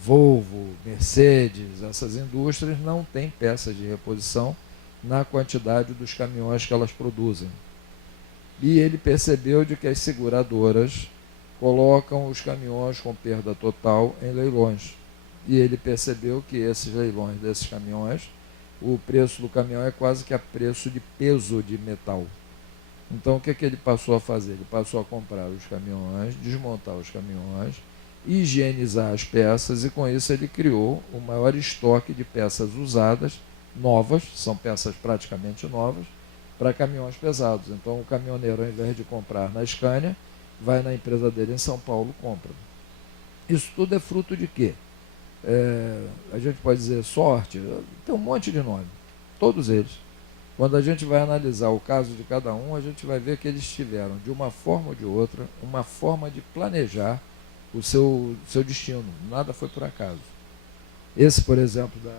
Volvo, Mercedes, essas indústrias não têm peças de reposição na quantidade dos caminhões que elas produzem. E ele percebeu de que as seguradoras colocam os caminhões com perda total em leilões. E ele percebeu que esses leilões desses caminhões, o preço do caminhão é quase que a preço de peso de metal. Então o que ele passou a fazer? Ele passou a comprar os caminhões, desmontar os caminhões, higienizar as peças, e com isso ele criou o maior estoque de peças usadas, novas, são peças praticamente novas, para caminhões pesados. Então o caminhoneiro, ao invés de comprar na Scania, vai na empresa dele em São Paulo e compra. Isso tudo é fruto de quê? A gente pode dizer sorte, tem um monte de nome, todos eles. Quando a gente vai analisar o caso de cada um, a gente vai ver que eles tiveram, de uma forma ou de outra, uma forma de planejar o seu destino. Nada foi por acaso. Esse, por exemplo, das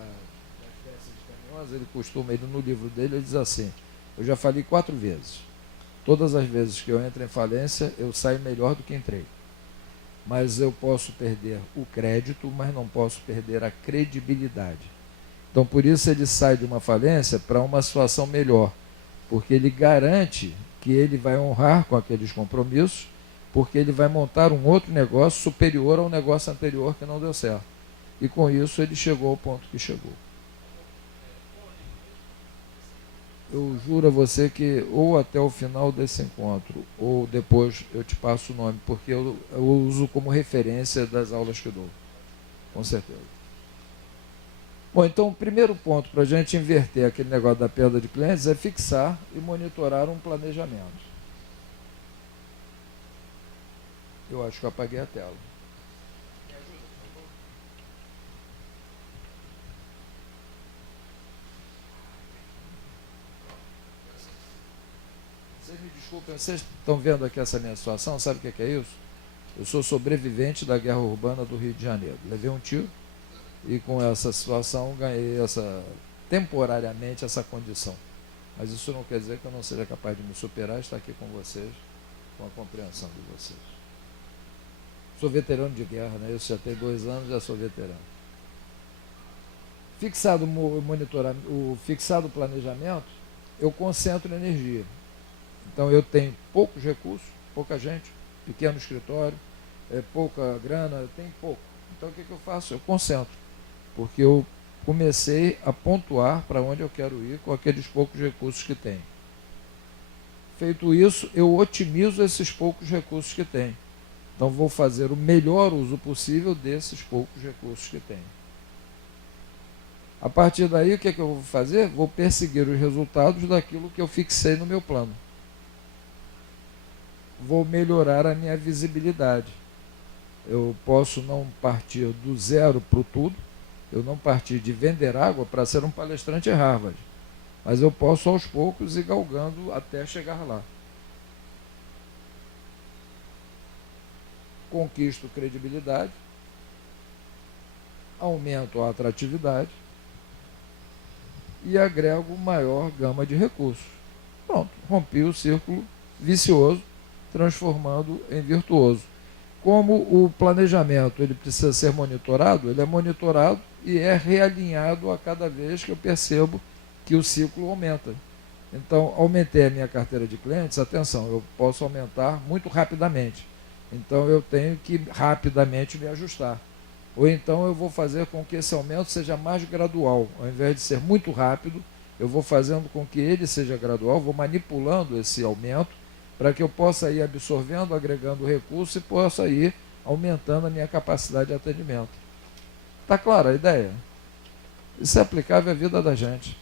peças de caminhões, ele costuma, no livro dele, ele diz assim: eu já falei 4 vezes. Todas as vezes que eu entro em falência, eu saio melhor do que entrei. Mas eu posso perder o crédito, mas não posso perder a credibilidade. Então, por isso ele sai de uma falência para uma situação melhor, porque ele garante que ele vai honrar com aqueles compromissos, porque ele vai montar um outro negócio superior ao negócio anterior que não deu certo. E com isso ele chegou ao ponto que chegou. Eu juro a você que ou até o final desse encontro, ou depois eu te passo o nome, porque eu uso como referência das aulas que dou, com certeza. Bom, então o primeiro ponto para a gente inverter aquele negócio da perda de clientes é fixar e monitorar um planejamento. Eu acho que eu apaguei a tela. Me ajuda, por favor? Vocês me desculpem, vocês estão vendo aqui essa minha situação? Sabe o que é isso? Eu sou sobrevivente da guerra urbana do Rio de Janeiro. Levei um tiro e com essa situação ganhei temporariamente essa condição. Mas isso não quer dizer que eu não seja capaz de me superar e estar aqui com vocês, com a compreensão de vocês. Sou veterano de guerra, né? Eu já tenho 2 anos, já sou veterano. Fixado o planejamento, eu concentro energia. Então eu tenho poucos recursos, pouca gente, pequeno escritório, pouca grana, eu tenho pouco. Então o que eu faço? Eu concentro, porque eu comecei a pontuar para onde eu quero ir com aqueles poucos recursos que tenho. Feito isso, eu otimizo esses poucos recursos que tenho. Então vou fazer o melhor uso possível desses poucos recursos que tenho. A partir daí, o que eu vou fazer? Vou perseguir os resultados daquilo que eu fixei no meu plano. Vou melhorar a minha visibilidade. Eu posso não partir do zero para o tudo, eu não partir de vender água para ser um palestrante em Harvard, mas eu posso aos poucos ir galgando até chegar lá. Conquisto credibilidade, aumento a atratividade e agrego maior gama de recursos. Pronto, rompi o círculo vicioso, transformando em virtuoso. Como o planejamento ele precisa ser monitorado, ele é monitorado e é realinhado a cada vez que eu percebo que o ciclo aumenta. Então, aumentei a minha carteira de clientes, atenção, eu posso aumentar muito rapidamente. Então, eu tenho que rapidamente me ajustar. Ou então, eu vou fazer com que esse aumento seja mais gradual. Ao invés de ser muito rápido, eu vou fazendo com que ele seja gradual, vou manipulando esse aumento para que eu possa ir absorvendo, agregando recurso e possa ir aumentando a minha capacidade de atendimento. Está clara a ideia? Isso é aplicável à vida da gente.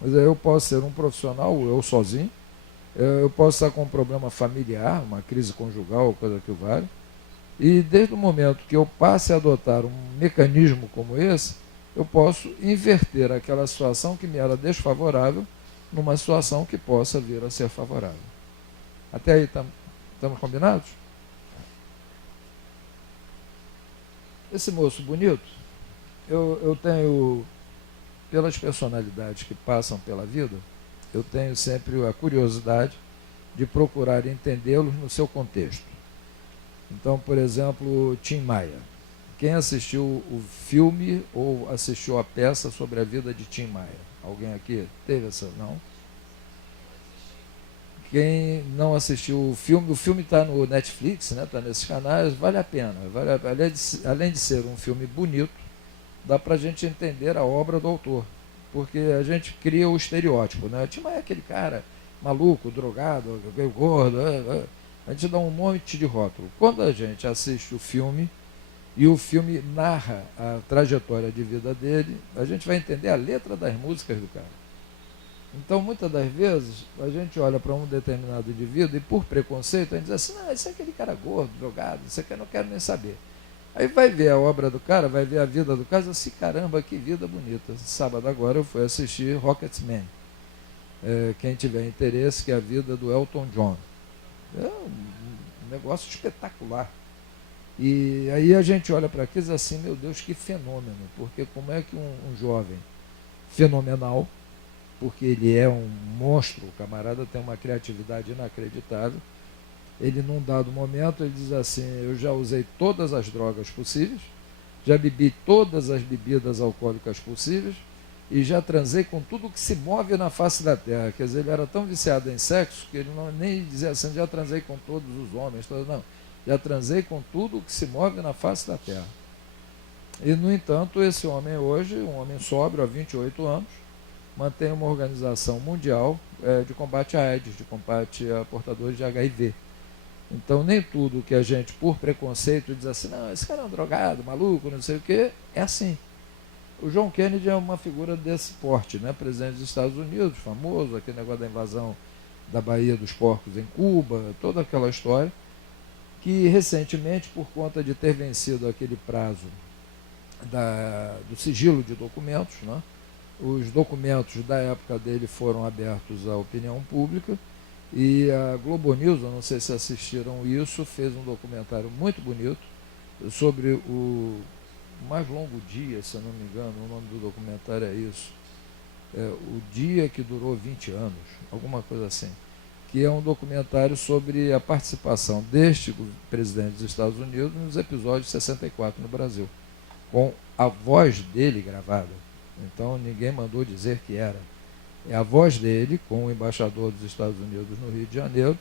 Mas aí eu posso ser um profissional, eu sozinho, eu posso estar com um problema familiar, uma crise conjugal, coisa que vale, e desde o momento que eu passe a adotar um mecanismo como esse, eu posso inverter aquela situação que me era desfavorável numa situação que possa vir a ser favorável. Até aí estamos combinados? Esse moço bonito, eu tenho, pelas personalidades que passam pela vida, eu tenho sempre a curiosidade de procurar entendê-los no seu contexto. Então, por exemplo, Tim Maia. Quem assistiu o filme ou assistiu a peça sobre a vida de Tim Maia? Alguém aqui teve essa? Não? Quem não assistiu o filme está no Netflix, né, está nesses canais, vale a pena. Além de ser um filme bonito, dá para a gente entender a obra do autor, porque a gente cria o estereótipo. Né? Tim Maia é aquele cara maluco, drogado, gordo, a gente dá um monte de rótulo. Quando a gente assiste o filme, e o filme narra a trajetória de vida dele, a gente vai entender a letra das músicas do cara. Então, muitas das vezes, a gente olha para um determinado indivíduo e, por preconceito, a gente diz assim, não, esse é aquele cara gordo, drogado, isso aqui eu não quero nem saber. Aí vai ver a obra do cara, vai ver a vida do cara e diz assim, caramba, que vida bonita. Sábado agora eu fui assistir Rocketman. Quem tiver interesse, que é a vida do Elton John. É um negócio espetacular. E aí a gente olha para aqui e diz assim, meu Deus, que fenômeno, porque como é que um jovem fenomenal, porque ele é um monstro, o camarada tem uma criatividade inacreditável, ele num dado momento ele diz assim, eu já usei todas as drogas possíveis, já bebi todas as bebidas alcoólicas possíveis e já transei com tudo que se move na face da terra. Quer dizer, ele era tão viciado em sexo que ele não nem dizia assim, já transei com todos os homens, não, já transei com tudo que se move na face da terra. E, no entanto, esse homem hoje, um homem sóbrio há 28 anos, mantém uma organização mundial de combate à AIDS, de combate a portadores de HIV. Então, nem tudo que a gente, por preconceito, diz assim, não, esse cara é um drogado, maluco, não sei o quê, é assim. O John Kennedy é uma figura desse porte, né? Presidente dos Estados Unidos, famoso, aquele negócio da invasão da Baía dos Porcos em Cuba, toda aquela história, que recentemente, por conta de ter vencido aquele prazo do sigilo de documentos, né? Os documentos da época dele foram abertos à opinião pública e a Globo News, eu não sei se assistiram isso, fez um documentário muito bonito sobre o mais longo dia, se eu não me engano, o nome do documentário é isso, o dia que durou 20 anos, alguma coisa assim, que é um documentário sobre a participação deste presidente dos Estados Unidos nos episódios 64 no Brasil, com a voz dele gravada. Então, ninguém mandou dizer que era. É a voz dele com o embaixador dos Estados Unidos no Rio de Janeiro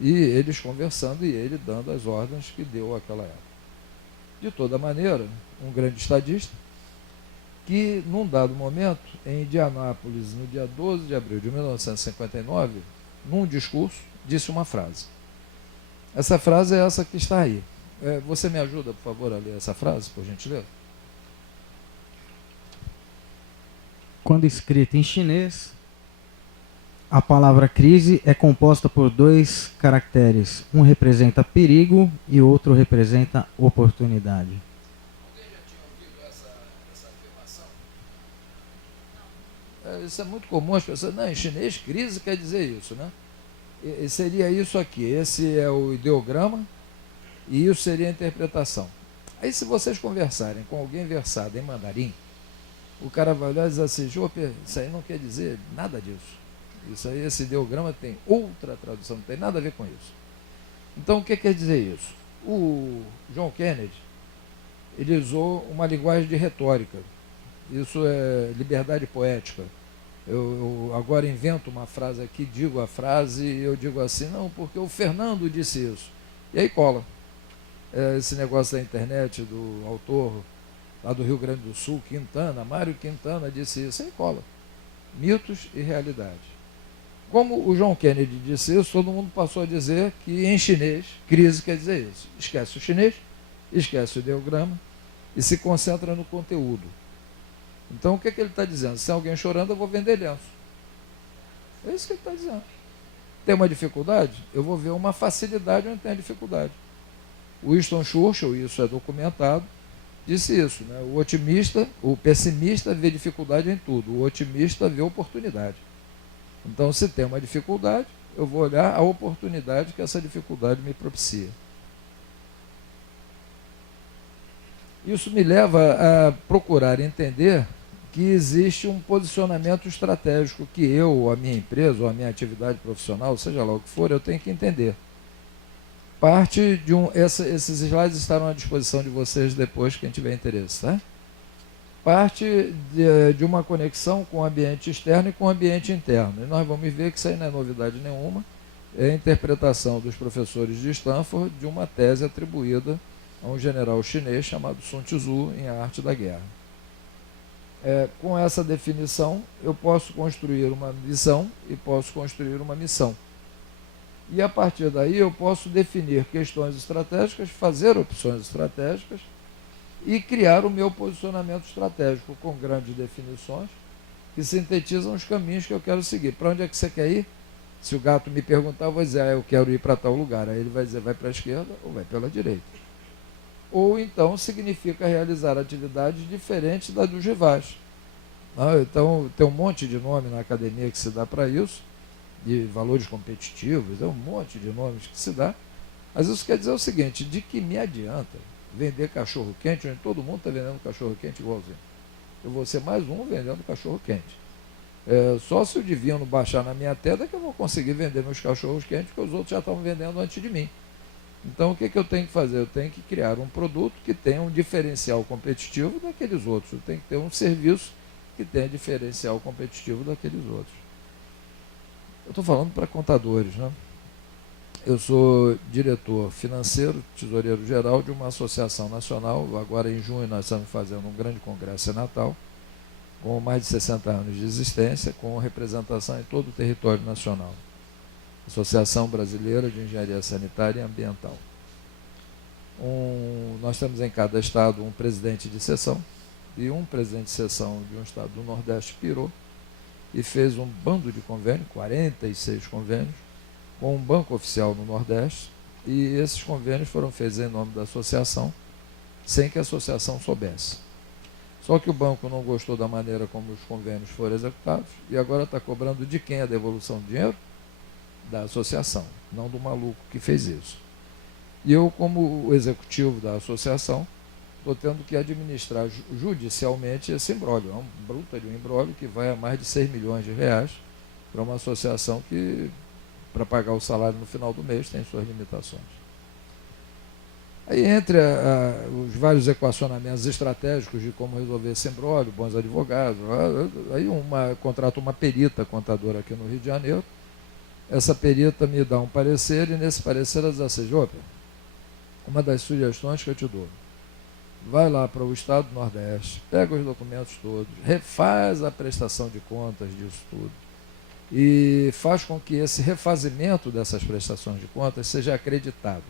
e eles conversando e ele dando as ordens que deu àquela época. De toda maneira, um grande estadista que, num dado momento, em Indianápolis, no dia 12 de abril de 1959, num discurso, disse uma frase. Essa frase é essa que está aí. Você me ajuda, por favor, a ler essa frase, por gentileza? Quando escrita em chinês, a palavra crise é composta por 2 caracteres. Um representa perigo e outro representa oportunidade. Alguém já tinha ouvido essa afirmação? Isso é muito comum, as pessoas, não, em chinês crise quer dizer isso, né? E seria isso aqui, esse é o ideograma e isso seria a interpretação. Aí se vocês conversarem com alguém versado em mandarim, o cara vai olhar e dizer assim, Joper, isso aí não quer dizer nada disso. Isso aí, esse ideograma tem outra tradução, não tem nada a ver com isso. Então, o que quer dizer isso? O John Kennedy, ele usou uma linguagem de retórica. Isso é liberdade poética. Eu agora invento uma frase aqui, digo a frase e eu digo assim, não, porque o Fernando disse isso. E aí cola. Esse negócio da internet, do autor lá do Rio Grande do Sul, Quintana, Mário Quintana disse isso, aí cola. Mitos e realidade. Como o John Kennedy disse isso, todo mundo passou a dizer que em chinês, crise quer dizer isso. Esquece o chinês, esquece o ideograma e se concentra no conteúdo. Então, o que ele está dizendo? Se tem alguém chorando, eu vou vender lenço. É isso que ele está dizendo. Tem uma dificuldade? Eu vou ver uma facilidade onde tem a dificuldade. Winston Churchill, isso é documentado, disse isso, né? O otimista, o pessimista vê dificuldade em tudo, o otimista vê oportunidade. Então, se tem uma dificuldade, eu vou olhar a oportunidade que essa dificuldade me propicia. Isso me leva a procurar entender que existe um posicionamento estratégico que eu, ou a minha empresa, ou a minha atividade profissional, seja lá o que for, eu tenho que entender. Parte de esses slides estarão à disposição de vocês depois, quem tiver interesse, tá? Parte de uma conexão com o ambiente externo e com o ambiente interno. E nós vamos ver que isso aí não é novidade nenhuma, é a interpretação dos professores de Stanford de uma tese atribuída a um general chinês chamado Sun Tzu em A Arte da Guerra. Com essa definição, eu posso construir uma visão e posso construir uma missão. E a partir daí eu posso definir questões estratégicas, fazer opções estratégicas e criar o meu posicionamento estratégico com grandes definições que sintetizam os caminhos que eu quero seguir. Para onde é que você quer ir? Se o gato me perguntar, eu vou dizer, eu quero ir para tal lugar. Aí ele vai dizer, vai para a esquerda ou vai pela direita. Ou então significa realizar atividades diferentes da dos rivais. Então tem um monte de nome na academia que se dá para isso, de valores competitivos, é um monte de nomes que se dá. Mas isso quer dizer o seguinte, de que me adianta vender cachorro-quente, onde todo mundo está vendendo cachorro-quente igualzinho. Eu vou ser mais um vendendo cachorro-quente. Só se o divino baixar na minha tenda que eu vou conseguir vender meus cachorros-quentes, porque os outros já estavam vendendo antes de mim. Então, o que eu tenho que fazer? Eu tenho que criar um produto que tenha um diferencial competitivo daqueles outros. Eu tenho que ter um serviço que tenha diferencial competitivo daqueles outros. Eu estou falando para contadores, né? Eu sou diretor financeiro, tesoureiro-geral de uma associação nacional. Agora, em junho, nós estamos fazendo um grande congresso em Natal, com mais de 60 anos de existência, com representação em todo o território nacional. Associação Brasileira de Engenharia Sanitária e Ambiental. Nós temos em cada estado um presidente de seção, e um presidente de seção de um estado do Nordeste pirou e fez um bando de convênios, 46 convênios, com um banco oficial no Nordeste, e esses convênios foram feitos em nome da associação, sem que a associação soubesse. Só que o banco não gostou da maneira como os convênios foram executados, e agora está cobrando de quem a devolução do dinheiro? Da associação, não do maluco que fez isso. E eu, como o executivo da associação, estou tendo que administrar judicialmente esse imbróglio. É um bruta de um imbróglio que vai a mais de 6 milhões de reais para uma associação que, para pagar o salário no final do mês, tem suas limitações. Aí, entre os vários equacionamentos estratégicos de como resolver esse imbróglio, bons advogados, aí contrato uma perita contadora aqui no Rio de Janeiro. Essa perita me dá um parecer, e nesse parecer ela diz assim, Joper, uma das sugestões que eu te dou, vai lá para o estado do Nordeste, pega os documentos todos, refaz a prestação de contas disso tudo, e faz com que esse refazimento dessas prestações de contas seja acreditado.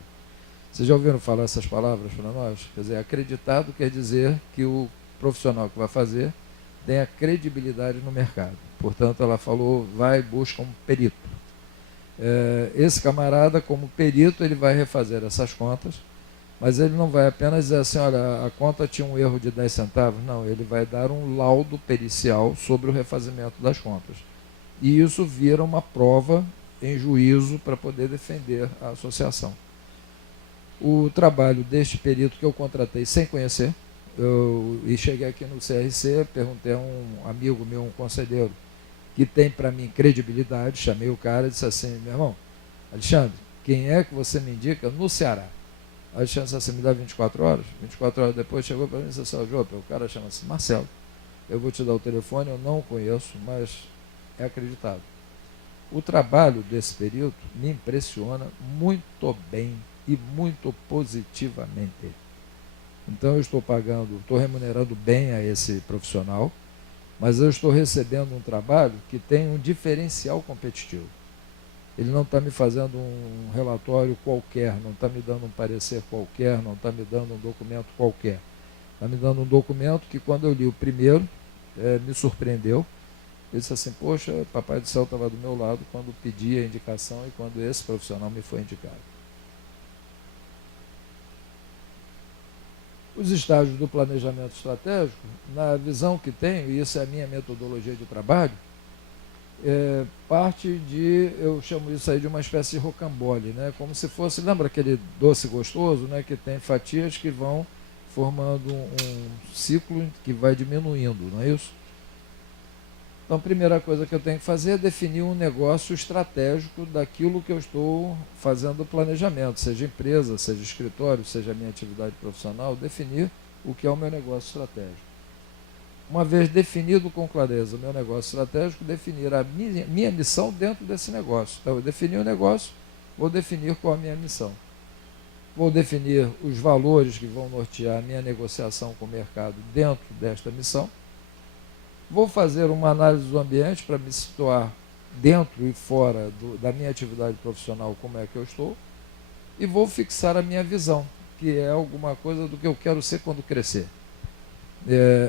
Vocês já ouviram falar essas palavras para nós? Quer dizer, acreditado quer dizer que o profissional que vai fazer tenha credibilidade no mercado. Portanto, ela falou, vai, busca um perito. Esse camarada, como perito, ele vai refazer essas contas, mas ele não vai apenas dizer assim, olha, a conta tinha um erro de 10 centavos. Não, ele vai dar um laudo pericial sobre o refazimento das contas. E isso vira uma prova em juízo para poder defender a associação. O trabalho deste perito que eu contratei sem conhecer, e cheguei aqui no CRC, perguntei a um amigo meu, um conselheiro, que tem para mim credibilidade, chamei o cara e disse assim, meu irmão, Alexandre, quem é que você me indica no Ceará? Alexandre disse assim, me dá 24 horas. 24 horas depois chegou para mim e disse assim, o cara chama-se Marcelo, eu vou te dar o telefone, eu não o conheço, mas é acreditado. O trabalho desse perito me impressiona muito bem e muito positivamente. Então eu estou pagando, estou remunerando bem a esse profissional, mas eu estou recebendo um trabalho que tem um diferencial competitivo. Ele não está me fazendo um relatório qualquer, não está me dando um parecer qualquer, não está me dando um documento qualquer. Está me dando um documento que, quando eu li o primeiro, me surpreendeu. Eu disse assim, poxa, Papai do Céu estava do meu lado quando pedi a indicação e quando esse profissional me foi indicado. Os estágios do planejamento estratégico, na visão que tenho, e isso é a minha metodologia de trabalho, parte de, eu chamo isso aí de uma espécie de rocambole, né? Como se fosse, lembra aquele doce gostoso, né? Que tem fatias que vão formando um ciclo que vai diminuindo, não é isso? Então, a primeira coisa que eu tenho que fazer é definir um negócio estratégico daquilo que eu estou fazendo o planejamento, seja empresa, seja escritório, seja a minha atividade profissional, definir o que é o meu negócio estratégico. Uma vez definido com clareza o meu negócio estratégico, definir a minha missão dentro desse negócio. Então, eu defini o negócio, vou definir qual é a minha missão. Vou definir os valores que vão nortear a minha negociação com o mercado dentro desta missão. Vou fazer uma análise do ambiente para me situar dentro e fora da minha atividade profissional, como é que eu estou, e vou fixar a minha visão, que é alguma coisa do que eu quero ser quando crescer.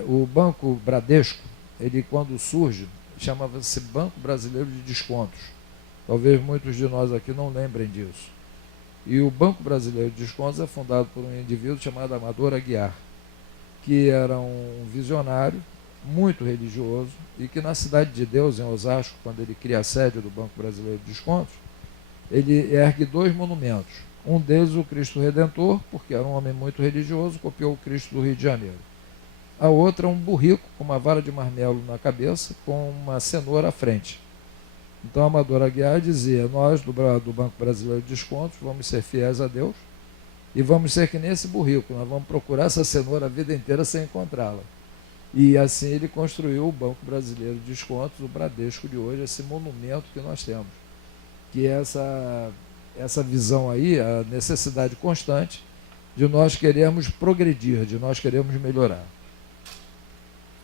O Banco Bradesco, ele quando surge, chamava-se Banco Brasileiro de Descontos. Talvez muitos de nós aqui não lembrem disso. E o Banco Brasileiro de Descontos é fundado por um indivíduo chamado Amador Aguiar, que era um visionário, muito religioso, e que na Cidade de Deus, em Osasco, quando ele cria a sede do Banco Brasileiro de Descontos, ele ergue 2 monumentos. Um deles, o Cristo Redentor, porque era um homem muito religioso, copiou o Cristo do Rio de Janeiro. A outra, um burrico com uma vara de marmelo na cabeça, com uma cenoura à frente. Então, Amador Aguiar dizia, nós do Banco Brasileiro de Descontos vamos ser fiéis a Deus e vamos ser que nem esse burrico, nós vamos procurar essa cenoura a vida inteira sem encontrá-la. E assim ele construiu o Banco Brasileiro de Descontos, o Bradesco de hoje, esse monumento que nós temos. Que é essa visão aí, a necessidade constante de nós queremos progredir, de nós queremos melhorar.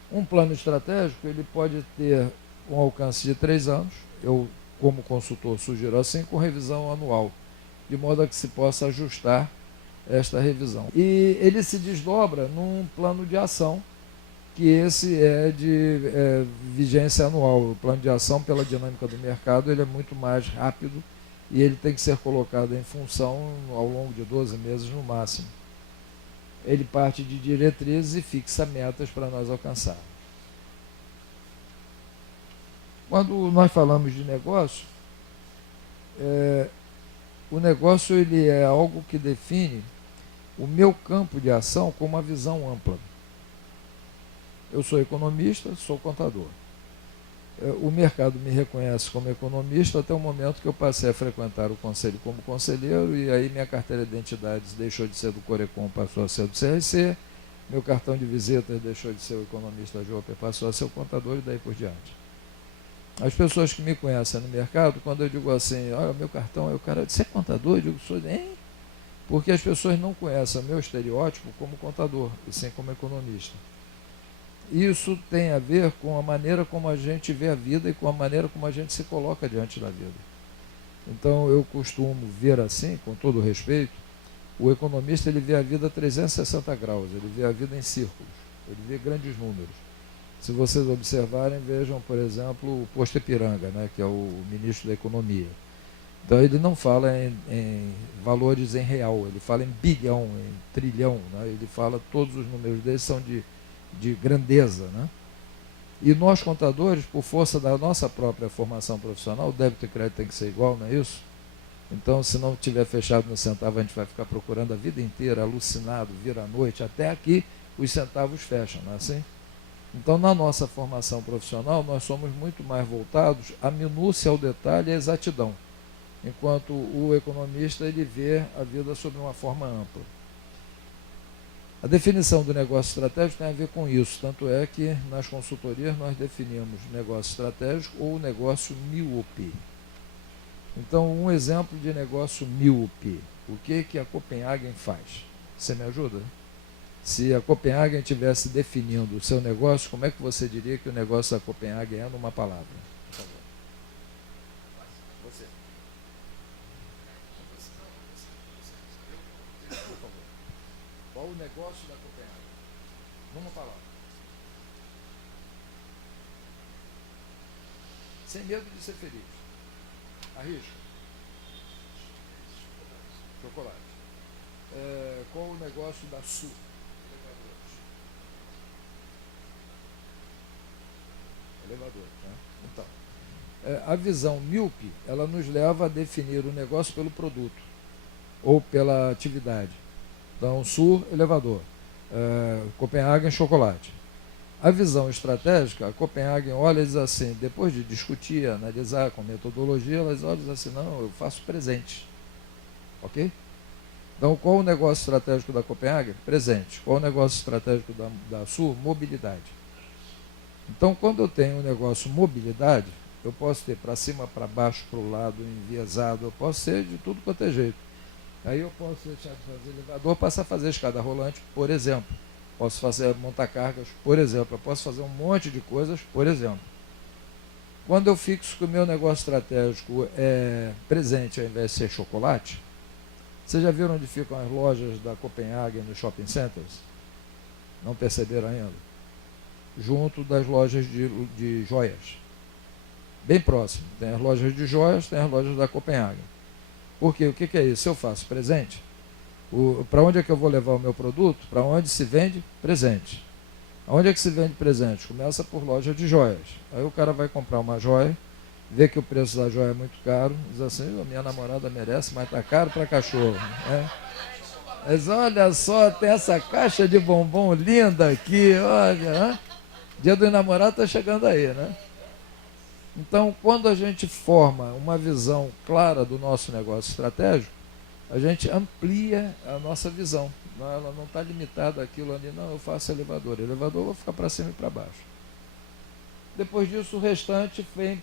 Um plano estratégico, ele pode ter um alcance de 3 anos, eu, como consultor, sugiro assim, com revisão anual, de modo a que se possa ajustar esta revisão. E ele se desdobra num plano de ação, que esse é de vigência anual. O plano de ação, pela dinâmica do mercado, ele é muito mais rápido e ele tem que ser colocado em função ao longo de 12 meses no máximo. Ele parte de diretrizes e fixa metas para nós alcançar. Quando nós falamos de negócio, o negócio ele é algo que define o meu campo de ação com uma visão ampla. Eu sou economista, sou contador. O mercado me reconhece como economista até o momento que eu passei a frequentar o conselho como conselheiro e aí minha carteira de identidades deixou de ser do Corecon, passou a ser do CRC, meu cartão de visitas deixou de ser o economista Joper, passou a ser o contador e daí por diante. As pessoas que me conhecem no mercado, quando eu digo assim, olha, meu cartão é o cara, você é contador? Eu digo, sou, hein? Porque as pessoas não conhecem o meu estereótipo como contador, e sim como economista. Isso tem a ver com a maneira como a gente vê a vida e com a maneira como a gente se coloca diante da vida. Então, eu costumo ver assim, com todo respeito, o economista ele vê a vida a 360 graus, ele vê a vida em círculos, ele vê grandes números. Se vocês observarem, vejam, por exemplo, o Posto Ipiranga, né, que é o ministro da Economia. Então ele não fala em valores em real, ele fala em bilhão, em trilhão, né? Ele fala, todos os números deles são de grandeza, né? E nós, contadores, por força da nossa própria formação profissional, o débito e crédito tem que ser igual, não é isso? Então, se não tiver fechado no centavo, a gente vai ficar procurando a vida inteira, alucinado, vira à noite, até aqui os centavos fecham, não é assim? Então, na nossa formação profissional, nós somos muito mais voltados à minúcia, ao detalhe e à exatidão, enquanto o economista ele vê a vida sob uma forma ampla. A definição do negócio estratégico tem a ver com isso, tanto é que nas consultorias nós definimos negócio estratégico ou negócio míope. Então, um exemplo de negócio míope, o que a Copenhagen faz? Você me ajuda? Se a Copenhagen estivesse definindo o seu negócio, como é que você diria que o negócio da Copenhagen é numa palavra? Por favor. Você. Por favor. Qual o negócio da Copenhagen? Numa palavra. Sem medo de ser feliz. Arrisca. Chocolate. Qual o negócio da Sul? Elevador, né? Então, a visão míope, ela nos leva a definir o negócio pelo produto ou pela atividade. Então, Sul, elevador. Copenhagen, chocolate. A visão estratégica, a Copenhagen olha e diz assim, depois de discutir, analisar com metodologia, elas olham e dizem assim, não, eu faço presente. Ok? Então, qual o negócio estratégico da Copenhagen? Presente. Qual o negócio estratégico da Sul? Mobilidade. Então, quando eu tenho um negócio mobilidade, eu posso ter para cima, para baixo, para o lado, enviesado, eu posso ser de tudo quanto é jeito. Aí eu posso deixar de fazer elevador, passar a fazer escada rolante, por exemplo. Posso fazer montacargas, por exemplo. Eu posso fazer um monte de coisas, por exemplo. Quando eu fixo que o meu negócio estratégico é presente ao invés de ser chocolate, vocês já viram onde ficam as lojas da Copenhagen nos shopping centers? Não perceberam ainda? Junto das lojas de joias. Bem próximo. Tem as lojas de joias, tem as lojas da Copenhagen. Por quê? O que é isso? Se eu faço presente, para onde é que eu vou levar o meu produto? Para onde se vende presente. Onde é que se vende presente? Começa por loja de joias. Aí o cara vai comprar uma joia, vê que o preço da joia é muito caro, diz assim, minha namorada merece, mas está caro para cachorro. Mas olha só, tem essa caixa de bombom linda aqui, olha, né? Dia dos namorados está chegando aí, né? Então, quando a gente forma uma visão clara do nosso negócio estratégico, a gente amplia a nossa visão. Ela não está limitada àquilo ali, não, eu faço elevador. Elevador eu vou ficar para cima e para baixo. Depois disso, o restante vem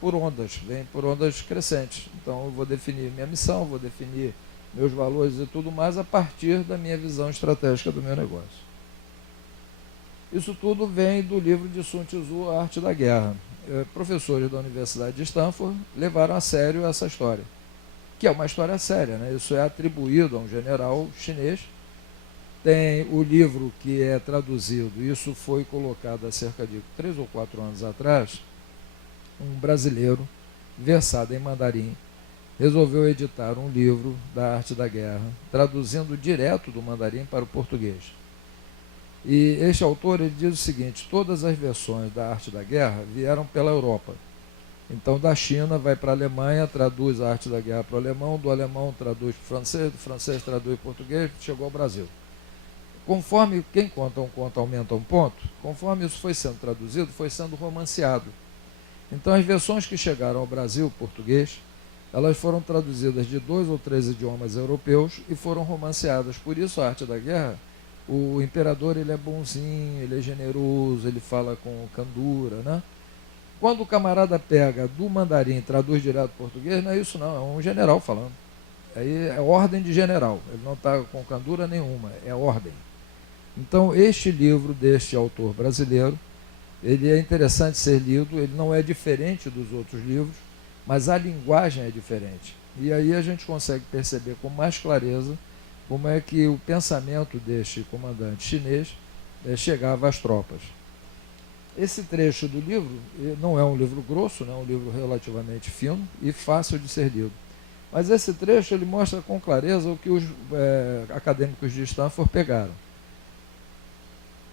por ondas crescentes. Então, eu vou definir minha missão, vou definir meus valores e tudo mais a partir da minha visão estratégica do meu negócio. Isso tudo vem do livro de Sun Tzu, A Arte da Guerra. Professores da Universidade de Stanford levaram a sério essa história, que é uma história séria, né? Isso é atribuído a um general chinês. Tem o livro que é traduzido, isso foi colocado há cerca de 3 ou 4 anos atrás, um brasileiro, versado em mandarim, resolveu editar um livro da Arte da Guerra, traduzindo direto do mandarim para o português. E este autor ele diz o seguinte, todas as versões da Arte da Guerra vieram pela Europa. Então, da China vai para a Alemanha, traduz a Arte da Guerra para o alemão, do alemão traduz para o francês, do francês traduz para o português, chegou ao Brasil. Conforme quem conta um conto aumenta um ponto, conforme isso foi sendo traduzido, foi sendo romanceado. Então, as versões que chegaram ao Brasil, português, elas foram traduzidas de 2 ou 3 idiomas europeus e foram romanceadas. Por isso, a Arte da Guerra, o imperador ele é bonzinho, ele é generoso, ele fala com candura, né? Quando o camarada pega do mandarim e traduz direto para o português, não é isso não, é um general falando. Aí é ordem de general, ele não está com candura nenhuma, é ordem. Então, este livro deste autor brasileiro, ele é interessante ser lido, ele não é diferente dos outros livros, mas a linguagem é diferente. E aí a gente consegue perceber com mais clareza como é que o pensamento deste comandante chinês chegava às tropas. Esse trecho do livro não é um livro grosso, é um livro relativamente fino e fácil de ser lido. Mas esse trecho ele mostra com clareza o que os acadêmicos de Stanford pegaram.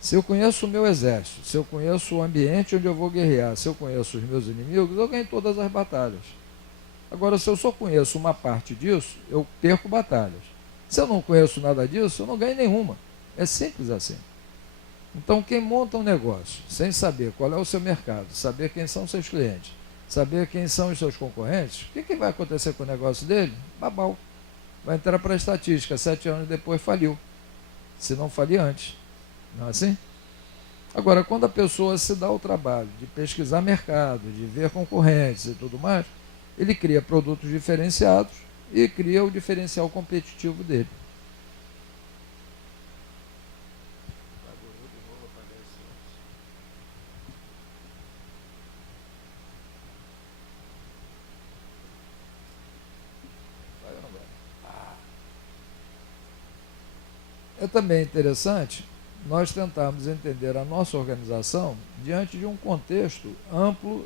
Se eu conheço o meu exército, se eu conheço o ambiente onde eu vou guerrear, se eu conheço os meus inimigos, eu ganho todas as batalhas. Agora, se eu só conheço uma parte disso, eu perco batalhas. Se eu não conheço nada disso, eu não ganho nenhuma. É simples assim. Então, quem monta um negócio sem saber qual é o seu mercado, saber quem são os seus clientes, saber quem são os seus concorrentes, o que vai acontecer com o negócio dele? Babau. Vai entrar para a estatística, 7 anos depois faliu. Se não falir antes. Não é assim? Agora, quando a pessoa se dá o trabalho de pesquisar mercado, de ver concorrentes e tudo mais, ele cria produtos diferenciados e cria o diferencial competitivo dele. É também interessante nós tentarmos entender a nossa organização diante de um contexto amplo,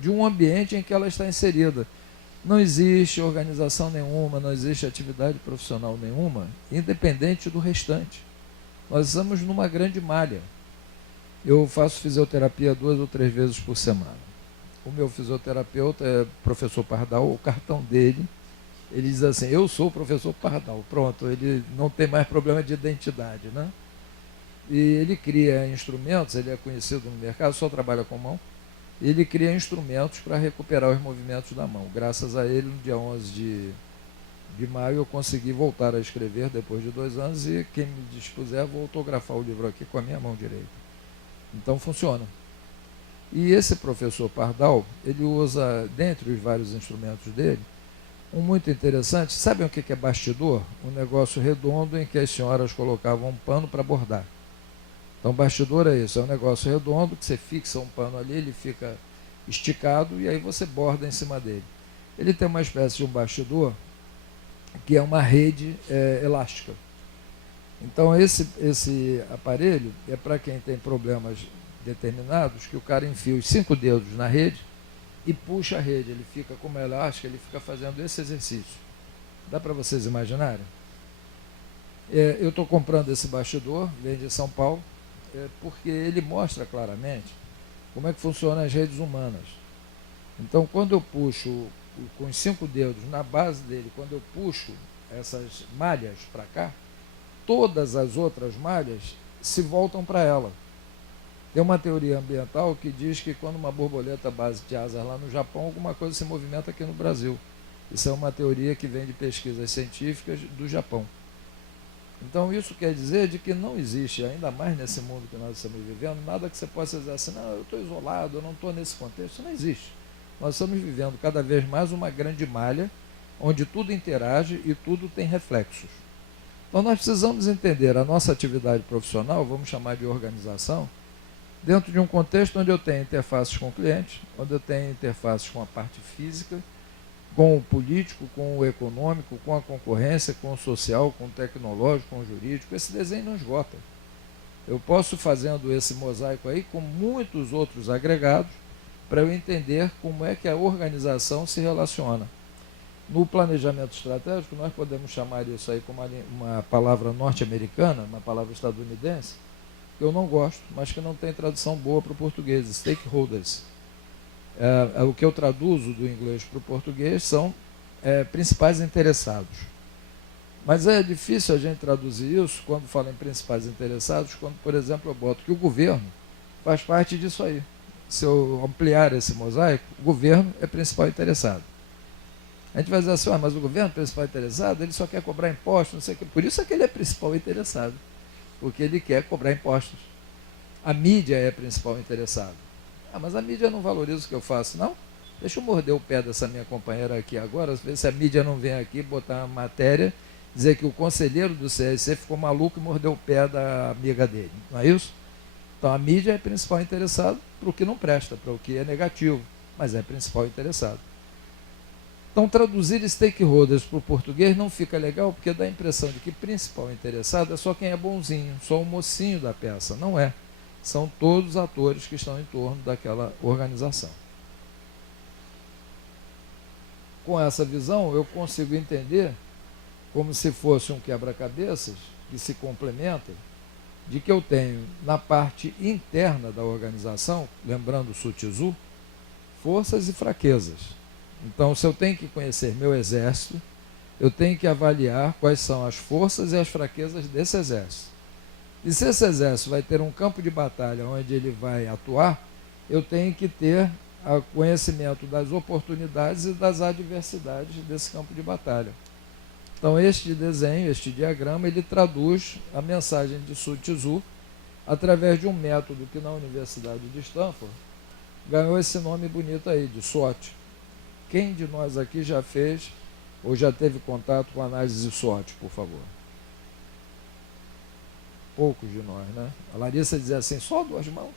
de um ambiente em que ela está inserida. Não existe organização nenhuma, não existe atividade profissional nenhuma, independente do restante. Nós estamos numa grande malha. Eu faço fisioterapia 2 ou 3 vezes por semana. O meu fisioterapeuta é professor Pardal, o cartão dele, ele diz assim, eu sou o professor Pardal, pronto, ele não tem mais problema de identidade, né? E ele cria instrumentos, ele é conhecido no mercado, só trabalha com mão, ele cria instrumentos para recuperar os movimentos da mão. Graças a ele, no dia 11 de maio, eu consegui voltar a escrever depois de 2 anos e quem me dispuser, vou autografar o livro aqui com a minha mão direita. Então funciona. E esse professor Pardal, ele usa, dentre os vários instrumentos dele, um muito interessante. Sabem o que é bastidor? Um negócio redondo em que as senhoras colocavam um pano para bordar. Então, bastidor é isso, é um negócio redondo que você fixa um pano ali, ele fica esticado e aí você borda em cima dele. Ele tem uma espécie de um bastidor que é uma rede elástica. Então, esse aparelho é para quem tem problemas determinados, que o cara enfia os 5 dedos na rede e puxa a rede, ele fica como elástica, ele fica fazendo esse exercício. Dá para vocês imaginarem? Eu estou comprando esse bastidor, vem de São Paulo, porque ele mostra claramente como é que funcionam as redes humanas. Então, quando eu puxo com os 5 dedos na base dele, quando eu puxo essas malhas para cá, todas as outras malhas se voltam para ela. Tem uma teoria ambiental que diz que quando uma borboleta base de asas lá no Japão, alguma coisa se movimenta aqui no Brasil. Isso é uma teoria que vem de pesquisas científicas do Japão. Então isso quer dizer de que não existe, ainda mais nesse mundo que nós estamos vivendo, nada que você possa dizer assim, não, eu estou isolado, eu não estou nesse contexto. Isso não existe. Nós estamos vivendo cada vez mais uma grande malha, onde tudo interage e tudo tem reflexos. Então nós precisamos entender a nossa atividade profissional, vamos chamar de organização, dentro de um contexto onde eu tenho interfaces com clientes, onde eu tenho interfaces com a parte física, com o político, com o econômico, com a concorrência, com o social, com o tecnológico, com o jurídico. Esse desenho não esgota. Eu posso, fazendo esse mosaico aí, com muitos outros agregados, para eu entender como é que a organização se relaciona. No planejamento estratégico, nós podemos chamar isso aí como uma palavra norte-americana, uma palavra estadunidense, que eu não gosto, mas que não tem tradução boa para o português, stakeholders. O que eu traduzo do inglês para o português são principais interessados. Mas é difícil a gente traduzir isso quando fala em principais interessados, quando, por exemplo, eu boto que o governo faz parte disso aí. Se eu ampliar esse mosaico, o governo é principal interessado. A gente vai dizer assim, mas o governo é principal interessado, ele só quer cobrar impostos, não sei o que. Por isso é que ele é principal interessado, porque ele quer cobrar impostos. A mídia é principal interessado. Mas a mídia não valoriza o que eu faço, não? Deixa eu morder o pé dessa minha companheira aqui agora, ver se a mídia não vem aqui botar uma matéria, dizer que o conselheiro do CRC ficou maluco e mordeu o pé da amiga dele. Não é isso? Então a mídia é principal interessado para o que não presta, para o que é negativo, mas é principal interessado. Então traduzir stakeholders para o português não fica legal, porque dá a impressão de que principal interessado é só quem é bonzinho, só o mocinho da peça. Não é. são todos os atores que estão em torno daquela organização. Com essa visão, eu consigo entender como se fosse um quebra-cabeças que se complementa, de que eu tenho na parte interna da organização, lembrando o Sun Tzu, forças e fraquezas. Então, se eu tenho que conhecer meu exército, eu tenho que avaliar quais são as forças e as fraquezas desse exército. E se esse exército vai ter um campo de batalha onde ele vai atuar, eu tenho que ter conhecimento das oportunidades e das adversidades desse campo de batalha. Então, este desenho, este diagrama, ele traduz a mensagem de Sun Tzu através de um método que na Universidade de Stanford ganhou esse nome bonito aí, de SWOT. Quem de nós aqui já fez ou já teve contato com análise de SWOT, por favor? Poucos de nós, né? A Larissa dizia assim, só 2 mãos?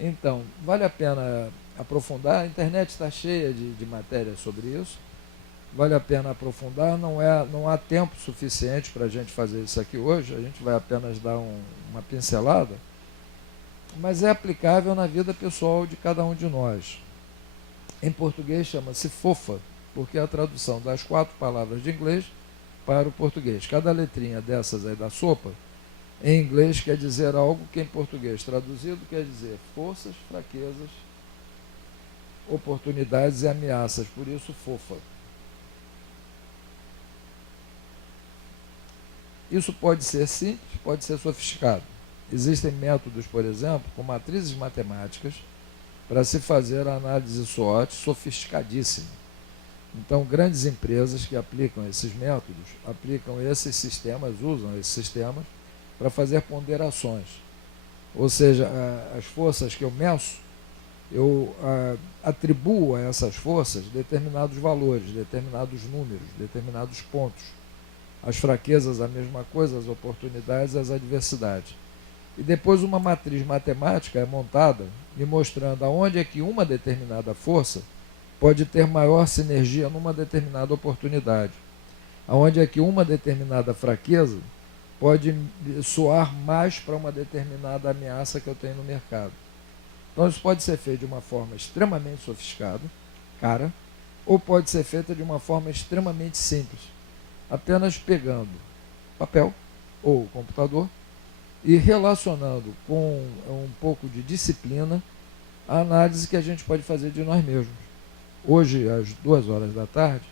Então, vale a pena aprofundar, a internet está cheia de matérias sobre isso, vale a pena aprofundar, não há tempo suficiente para a gente fazer isso aqui hoje, a gente vai apenas dar uma pincelada, mas é aplicável na vida pessoal de cada um de nós. Em português chama-se FOFA, porque é a tradução das 4 palavras de inglês para o português. Cada letrinha dessas aí da sopa, em inglês quer dizer algo que em português traduzido quer dizer forças, fraquezas, oportunidades e ameaças, por isso FOFA. Isso pode ser simples, pode ser sofisticado. Existem métodos, por exemplo, com matrizes matemáticas, para se fazer a análise SWOT sofisticadíssima. Então, grandes empresas que aplicam esses métodos, aplicam esses sistemas, usam esses sistemas para fazer ponderações. Ou seja, as forças que eu meço, eu atribuo a essas forças determinados valores, determinados números, determinados pontos. As fraquezas, a mesma coisa, as oportunidades, as adversidades. E depois uma matriz matemática é montada, me mostrando aonde é que uma determinada força pode ter maior sinergia numa determinada oportunidade. Aonde é que uma determinada fraqueza pode soar mais para uma determinada ameaça que eu tenho no mercado. Então isso pode ser feito de uma forma extremamente sofisticada, cara, ou pode ser feita de uma forma extremamente simples, apenas pegando papel ou computador e relacionando com um pouco de disciplina a análise que a gente pode fazer de nós mesmos. Hoje, às 2h da tarde,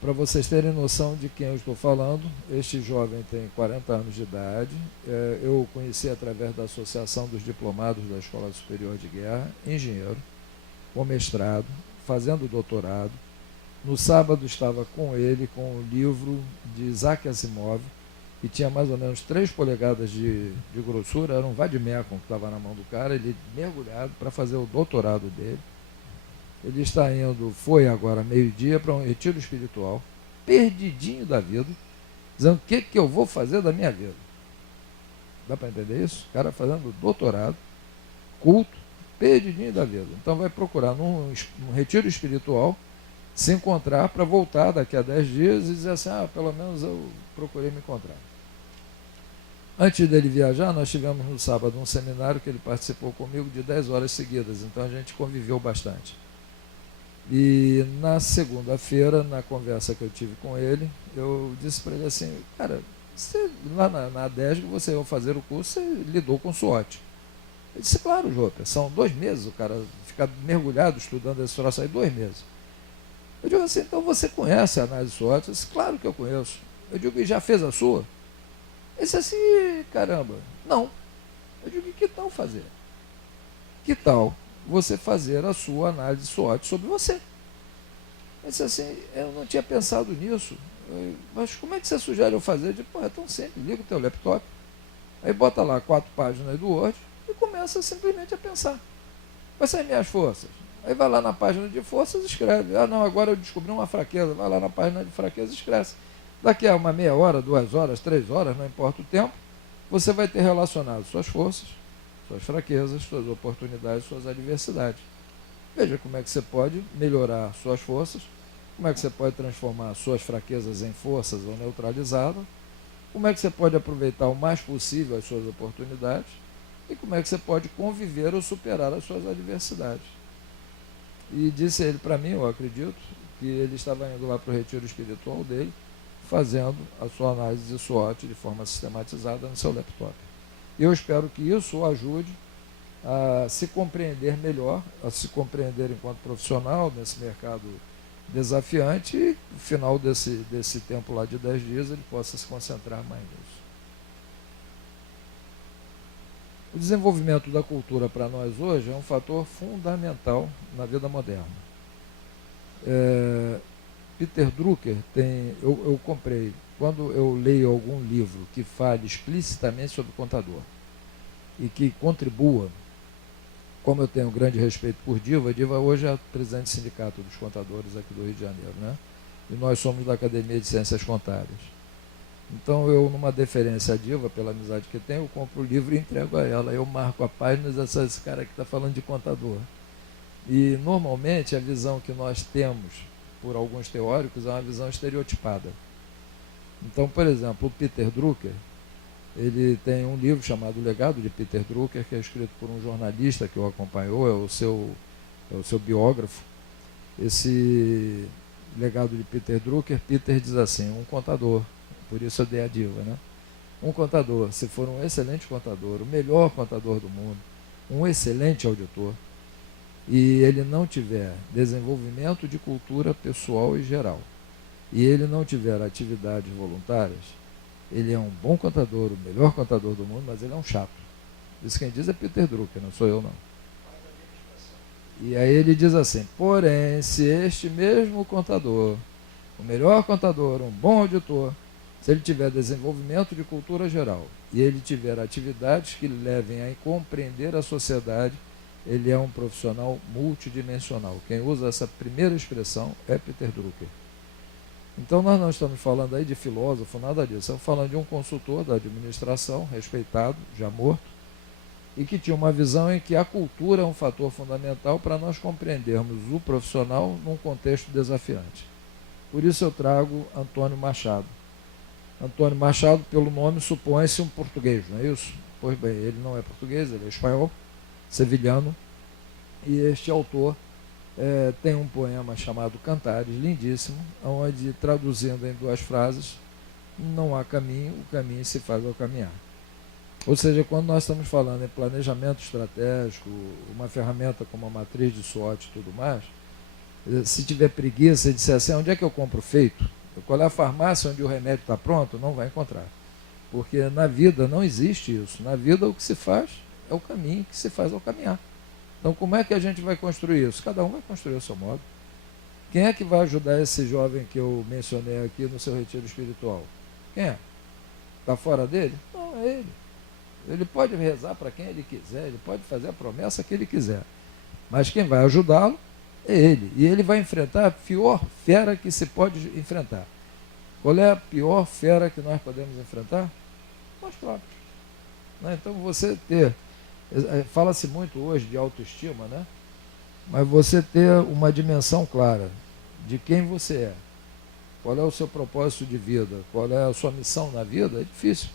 para vocês terem noção de quem eu estou falando, este jovem tem 40 anos de idade, eu o conheci através da Associação dos Diplomados da Escola Superior de Guerra, engenheiro, com mestrado, fazendo doutorado. No sábado estava com ele com o livro de Isaac Asimov, que tinha mais ou menos 3 polegadas de grossura, era um vademecum que estava na mão do cara, ele mergulhado para fazer o doutorado dele. Ele está indo, foi agora meio-dia, para um retiro espiritual, perdidinho da vida, dizendo o que eu vou fazer da minha vida. Dá para entender isso? O cara fazendo doutorado, culto, perdidinho da vida. Então vai procurar num retiro espiritual, se encontrar para voltar daqui a 10 dias e dizer assim, pelo menos eu procurei me encontrar. Antes dele viajar, nós tivemos no sábado um seminário que ele participou comigo de 10 horas seguidas, então a gente conviveu bastante. E na segunda-feira, na conversa que eu tive com ele, eu disse para ele assim, cara, você, lá na ADESG, você ao fazer o curso, você lidou com SWOT. Ele disse, claro, Joper, são 2 meses, o cara fica mergulhado estudando esse troço aí, 2 meses. Eu digo assim, então você conhece a análise SWOT? Eu disse, claro que eu conheço. Eu digo, e já fez a sua? Ele disse assim, caramba, não. Eu digo, e que tal fazer? Que tal você fazer a sua análise SWOT sobre você? Ele disse assim, eu não tinha pensado nisso. Mas como é que você sugere eu fazer? Eu digo, é tão simples, liga o teu laptop, aí bota lá 4 páginas do Word e começa simplesmente a pensar. Quais são as minhas forças? Aí vai lá na página de forças e escreve. Não, agora eu descobri uma fraqueza. Vai lá na página de fraqueza e escreve. Daqui a uma meia hora, 2 horas, 3 horas, não importa o tempo, você vai ter relacionado suas forças, suas fraquezas, suas oportunidades, suas adversidades. Veja como é que você pode melhorar suas forças, como é que você pode transformar suas fraquezas em forças ou neutralizá-las, como é que você pode aproveitar o mais possível as suas oportunidades e como é que você pode conviver ou superar as suas adversidades. E disse ele para mim, eu acredito, que ele estava indo lá para o retiro espiritual dele, fazendo a sua análise de SWOT de forma sistematizada no seu laptop. Eu espero que isso o ajude a se compreender melhor, a se compreender enquanto profissional nesse mercado desafiante e no final desse tempo lá de 10 dias ele possa se concentrar mais nisso. O desenvolvimento da cultura para nós hoje é um fator fundamental na vida moderna. Peter Drucker eu comprei, quando eu leio algum livro que fale explicitamente sobre contador e que contribua, como eu tenho grande respeito por Diva, Diva hoje é presidente do Sindicato dos Contadores aqui do Rio de Janeiro, né? E nós somos da Academia de Ciências Contábeis. Então eu, numa deferência à Diva, pela amizade que tenho, eu compro o livro e entrego a ela. Eu marco a página e digo, esse cara aqui está falando de contador. E normalmente a visão que nós temos, por alguns teóricos, é uma visão estereotipada. Então, por exemplo, o Peter Drucker, ele tem um livro chamado O Legado de Peter Drucker, que é escrito por um jornalista que o acompanhou, é o seu biógrafo. Esse Legado de Peter Drucker, Peter diz assim, um contador, por isso eu dei a Diva, né? Um contador, se for um excelente contador, o melhor contador do mundo, um excelente auditor, e ele não tiver desenvolvimento de cultura pessoal e geral, e ele não tiver atividades voluntárias, ele é um bom contador, o melhor contador do mundo, mas ele é um chato. Isso quem diz é Peter Drucker, não sou eu não. E aí ele diz assim, porém, se este mesmo contador, o melhor contador, um bom auditor, se ele tiver desenvolvimento de cultura geral e ele tiver atividades que levem a compreender a sociedade, ele é um profissional multidimensional. Quem usa essa primeira expressão é Peter Drucker. Então nós não estamos falando aí de filósofo, nada disso. Estamos falando de um consultor da administração, respeitado, já morto, e que tinha uma visão em que a cultura é um fator fundamental para nós compreendermos o profissional num contexto desafiante. Por isso eu trago Antônio Machado. Antônio Machado, pelo nome, supõe-se um português, não é isso? Pois bem, ele não é português, ele é espanhol, sevilhano, e este autor tem um poema chamado Cantares, lindíssimo, onde, traduzindo em 2 frases, não há caminho, o caminho se faz ao caminhar. Ou seja, quando nós estamos falando em planejamento estratégico, uma ferramenta como a matriz de SWOT e tudo mais, se tiver preguiça e disser assim, onde é que eu compro feito? Qual é a farmácia onde o remédio está pronto? Não vai encontrar. Porque na vida não existe isso. Na vida o que se faz é o caminho que se faz ao caminhar. Então como é que a gente vai construir isso? Cada um vai construir o seu modo. Quem é que vai ajudar esse jovem que eu mencionei aqui no seu retiro espiritual? Quem é? Está fora dele? Não, é ele. Ele pode rezar para quem ele quiser, ele pode fazer a promessa que ele quiser. Mas quem vai ajudá-lo é ele. E ele vai enfrentar a pior fera que se pode enfrentar. Qual é a pior fera que nós podemos enfrentar? Nós próprios. Né? Então você ter... Fala-se muito hoje de autoestima, né? Mas você ter uma dimensão clara de quem você é, qual é o seu propósito de vida, qual é a sua missão na vida, é difícil.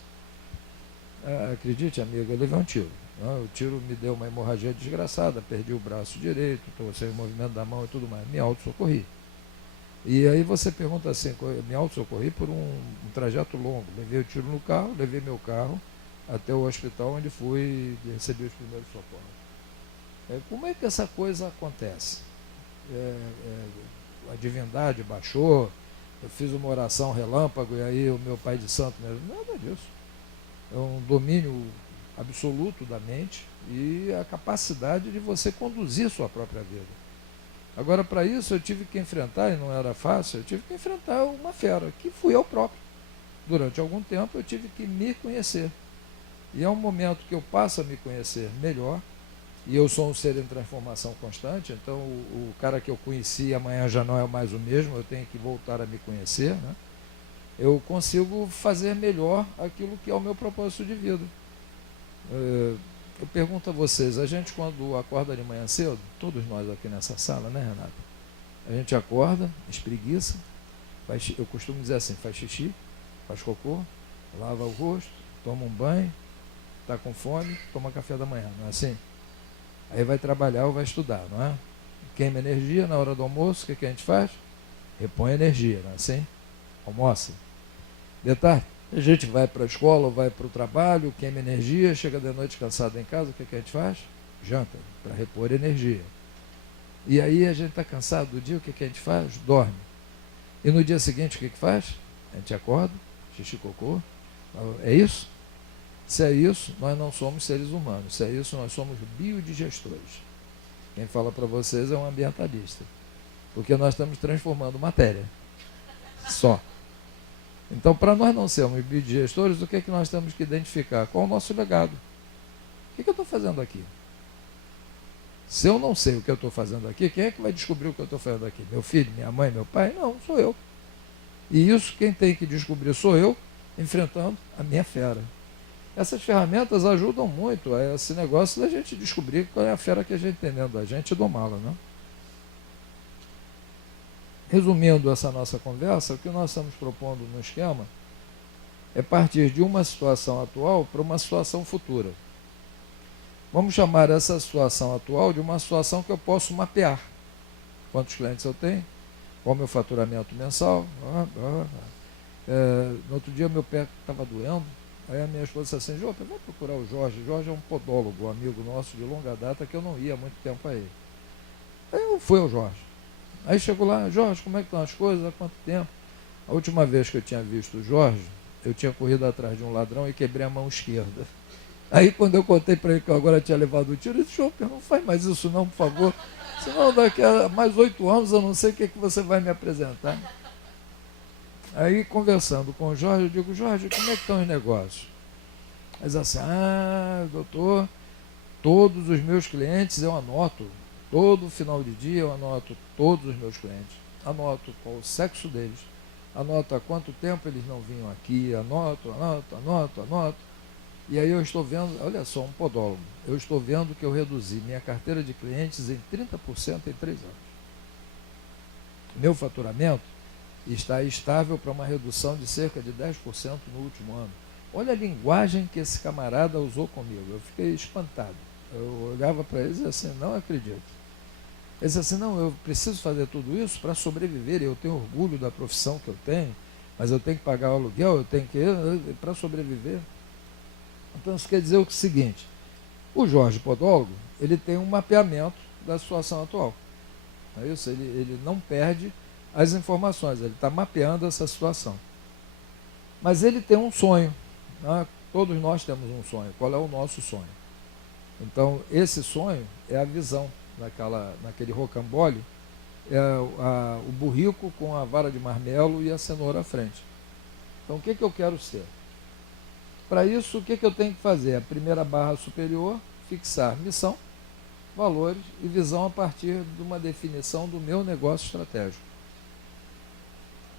Acredite, amigo, eu levei um tiro. O tiro me deu uma hemorragia desgraçada, perdi o braço direito, estou sem o movimento da mão e tudo mais. Me auto-socorri. E aí você pergunta assim, me auto-socorri por um trajeto longo. Levei o tiro no carro, levei meu carro até o hospital onde fui e recebi os primeiros socorros. Como é que essa coisa acontece? A divindade baixou, eu fiz uma oração relâmpago e aí o meu pai de santo mesmo. Nada disso. É um domínio absoluto da mente e a capacidade de você conduzir sua própria vida. Agora, para isso, eu tive que enfrentar, e não era fácil, eu tive que enfrentar uma fera, que fui eu próprio. Durante algum tempo, eu tive que me conhecer. E é um momento que eu passo a me conhecer melhor, e eu sou um ser em transformação constante, então o cara que eu conheci amanhã já não é mais o mesmo, eu tenho que voltar a me conhecer, né? Eu consigo fazer melhor aquilo que é o meu propósito de vida. Eu pergunto a vocês, a gente quando acorda de manhã cedo, todos nós aqui nessa sala, né, Renato? A gente acorda, espreguiça, eu costumo dizer assim, faz xixi, faz cocô, lava o rosto, toma um banho, está com fome, toma café da manhã, não é assim? Aí vai trabalhar ou vai estudar, não é? Queima energia na hora do almoço, o que a gente faz? Repõe energia, não é assim? Almoça. De tarde, a gente vai para a escola ou vai para o trabalho, queima energia, chega de noite cansado em casa, o que a gente faz? Janta, para repor energia. E aí a gente está cansado do dia, o que a gente faz? Dorme. E no dia seguinte o que faz? A gente acorda, xixi, cocô. É isso? Se é isso, nós não somos seres humanos. Se é isso, nós somos biodigestores. Quem fala para vocês é um ambientalista. Porque nós estamos transformando matéria. Só. Então, para nós não sermos biodigestores, o que é que nós temos que identificar? Qual é o nosso legado? O que eu estou fazendo aqui? Se eu não sei o que eu estou fazendo aqui, quem é que vai descobrir o que eu estou fazendo aqui? Meu filho, minha mãe, meu pai? Não, sou eu. E isso quem tem que descobrir sou eu, enfrentando a minha fera. Essas ferramentas ajudam muito a esse negócio da gente descobrir qual é a fera que a gente tem dentro da gente e domá-la, né? Resumindo essa nossa conversa, o que nós estamos propondo no esquema é partir de uma situação atual para uma situação futura. Vamos chamar essa situação atual de uma situação que eu posso mapear. Quantos clientes eu tenho? Qual o meu faturamento mensal? No outro dia meu pé estava doendo. Aí a minha esposa disse assim, Jô, vai procurar o Jorge. Jorge é um podólogo, um amigo nosso de longa data, que eu não ia há muito tempo a ele. Aí eu fui ao Jorge. Aí chegou lá, Jorge, como é que estão as coisas? Há quanto tempo? A última vez que eu tinha visto o Jorge, eu tinha corrido atrás de um ladrão e quebrei a mão esquerda. Aí quando eu contei para ele que eu agora tinha levado o tiro, ele disse, Jô, não faz mais isso não, por favor. Senão daqui a mais 8 anos eu não sei o que você vai me apresentar. Aí, conversando com o Jorge, eu digo, Jorge, como é que estão os negócios? Mas assim, doutor, todos os meus clientes eu anoto, todo final de dia eu anoto todos os meus clientes, anoto qual o sexo deles, anoto há quanto tempo eles não vinham aqui, anoto. E aí eu estou vendo, olha só, um podólogo, eu estou vendo que eu reduzi minha carteira de clientes em 30% em 3 anos. Meu faturamento está estável para uma redução de cerca de 10% no último ano. Olha a linguagem que esse camarada usou comigo. Eu fiquei espantado. Eu olhava para ele e dizia assim, não acredito. Ele disse assim, não, eu preciso fazer tudo isso para sobreviver. Eu tenho orgulho da profissão que eu tenho, mas eu tenho que pagar o aluguel, eu tenho que para sobreviver. Então isso quer dizer o seguinte, o Jorge Podólogo, ele tem um mapeamento da situação atual. É isso? Ele não perde as informações, ele está mapeando essa situação. Mas ele tem um sonho, né? Todos nós temos um sonho. Qual é o nosso sonho? Então, esse sonho é a visão, naquele rocambole, o burrico com a vara de marmelo e a cenoura à frente. Então, o que eu quero ser? Para isso, o que eu tenho que fazer? A primeira barra superior, fixar missão, valores e visão a partir de uma definição do meu negócio estratégico.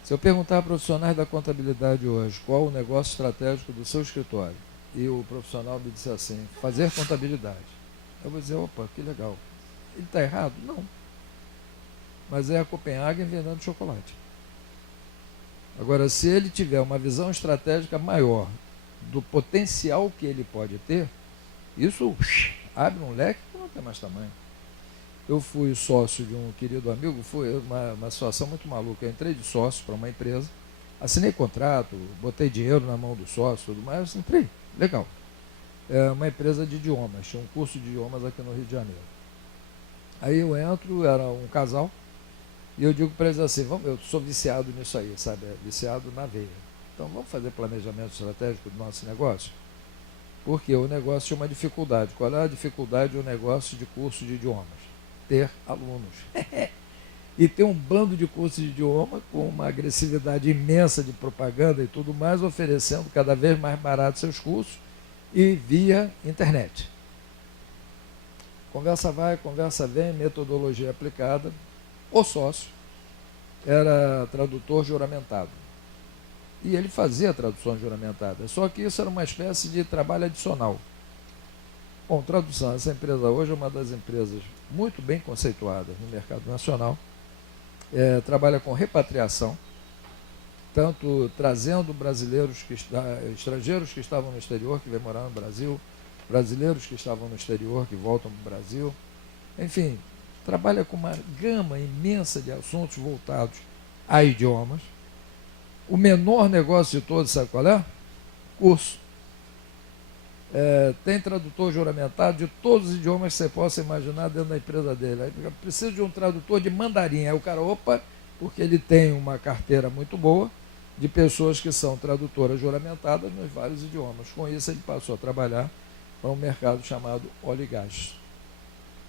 Se eu perguntar a profissionais da contabilidade hoje qual o negócio estratégico do seu escritório, e o profissional me disser assim, fazer contabilidade, eu vou dizer, opa, que legal. Ele está errado? Não. Mas é a Copenhagen vendendo chocolate. Agora, se ele tiver uma visão estratégica maior do potencial que ele pode ter, isso abre um leque que não tem mais tamanho. Eu fui sócio de um querido amigo, foi uma situação muito maluca. Eu entrei de sócio para uma empresa, assinei contrato, botei dinheiro na mão do sócio, tudo mais, entrei, legal. É uma empresa de idiomas, tinha um curso de idiomas aqui no Rio de Janeiro. Aí eu entro, era um casal, e eu digo para eles assim, eu sou viciado nisso aí, sabe, viciado na veia. Então vamos fazer planejamento estratégico do nosso negócio? Porque o negócio tinha uma dificuldade. Qual é a dificuldade do negócio de curso de idiomas? Ter alunos. E ter um bando de cursos de idioma com uma agressividade imensa de propaganda e tudo mais, oferecendo cada vez mais barato seus cursos e via internet. Conversa vai, conversa vem, metodologia aplicada. O sócio era tradutor juramentado. E ele fazia tradução juramentada. Só que isso era uma espécie de trabalho adicional. Bom, tradução, essa empresa hoje é uma das empresas muito bem conceituadas no mercado nacional. Trabalha com repatriação. tanto trazendo brasileiros estrangeiros que estavam no exterior, que vêm morar no Brasil, brasileiros que estavam no exterior, que voltam para o Brasil. Enfim, trabalha com uma gama imensa de assuntos voltados a idiomas. O menor negócio de todos, sabe qual é? Curso. Tem tradutor juramentado de todos os idiomas que você possa imaginar dentro da empresa dele. Aí precisa de um tradutor de mandarim. Aí o cara, opa, porque ele tem uma carteira muito boa de pessoas que são tradutoras juramentadas nos vários idiomas. Com isso ele passou a trabalhar para um mercado chamado óleo e gás.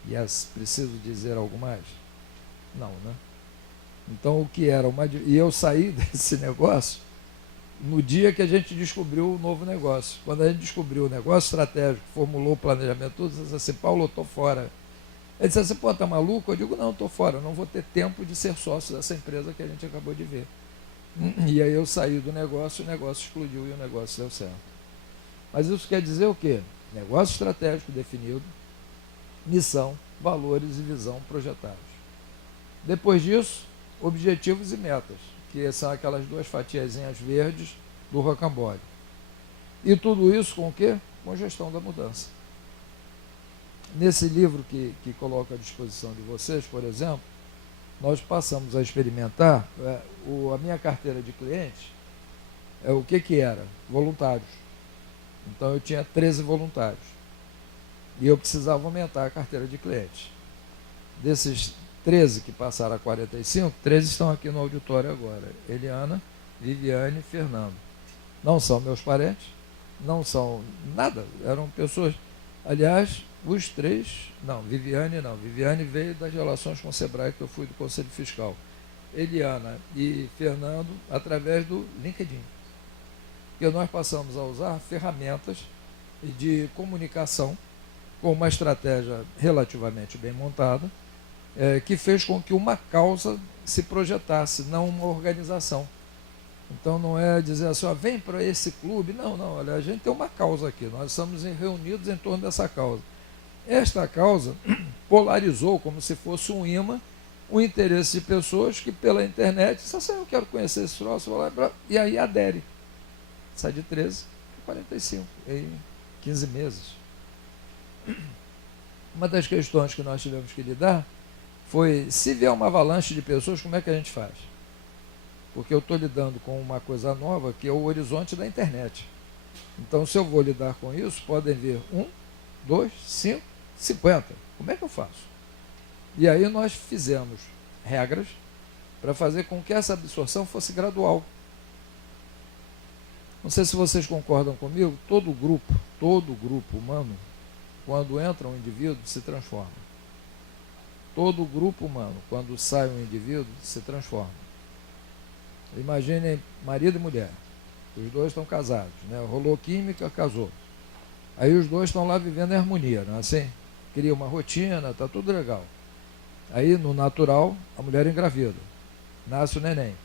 Yes, preciso dizer algo mais? Não, né? Então o que era uma... E eu saí desse negócio no dia que a gente descobriu o novo negócio. Quando a gente descobriu o negócio estratégico, formulou o planejamento, tudo, disse assim, Paulo, eu estou fora. Ele disse assim, pô, tá maluco? Eu digo, não, estou fora, não vou ter tempo de ser sócio dessa empresa que a gente acabou de ver. E aí eu saí do negócio, o negócio explodiu e o negócio deu certo. Mas isso quer dizer o quê? Negócio estratégico definido, missão, valores e visão projetados. Depois disso, objetivos e metas, que são aquelas duas fatiazinhas verdes do rocambole. E tudo isso com o quê? Com gestão da mudança. Nesse livro que coloco à disposição de vocês, por exemplo, nós passamos a experimentar a minha carteira de clientes, o que era? Voluntários. Então eu tinha 13 voluntários. E eu precisava aumentar a carteira de clientes. Desses 13 que passaram a 45, 13 estão aqui no auditório agora. Eliana, Viviane e Fernando. Não são meus parentes, não são nada, eram pessoas... Aliás, os três... Não, Viviane veio das relações com o Sebrae, que eu fui do Conselho Fiscal. Eliana e Fernando, através do LinkedIn. Porque nós passamos a usar ferramentas de comunicação com uma estratégia relativamente bem montada, que fez com que uma causa se projetasse, não uma organização. Então não é dizer assim, ó, vem para esse clube. Não, olha, a gente tem uma causa aqui, nós estamos reunidos em torno dessa causa. Esta causa polarizou, como se fosse um imã, o interesse de pessoas que pela internet, dizem assim, eu quero conhecer esse troço, vou lá, e aí adere. Sai de 13 para 45, em 15 meses. Uma das questões que nós tivemos que lidar foi, se vier uma avalanche de pessoas, como é que a gente faz? Porque eu estou lidando com uma coisa nova, que é o horizonte da internet. Então, se eu vou lidar com isso, podem vir 1, 2, 5, 50. Como é que eu faço? E aí nós fizemos regras para fazer com que essa absorção fosse gradual. Não sei se vocês concordam comigo, todo grupo humano, quando entra um indivíduo, se transforma. Todo grupo humano, quando sai um indivíduo, se transforma. Imaginem marido e mulher. Os dois estão casados, né? Rolou química, casou. Aí os dois estão lá vivendo em harmonia, não é assim? Cria uma rotina, está tudo legal. Aí, no natural, a mulher engravida. Nasce o neném.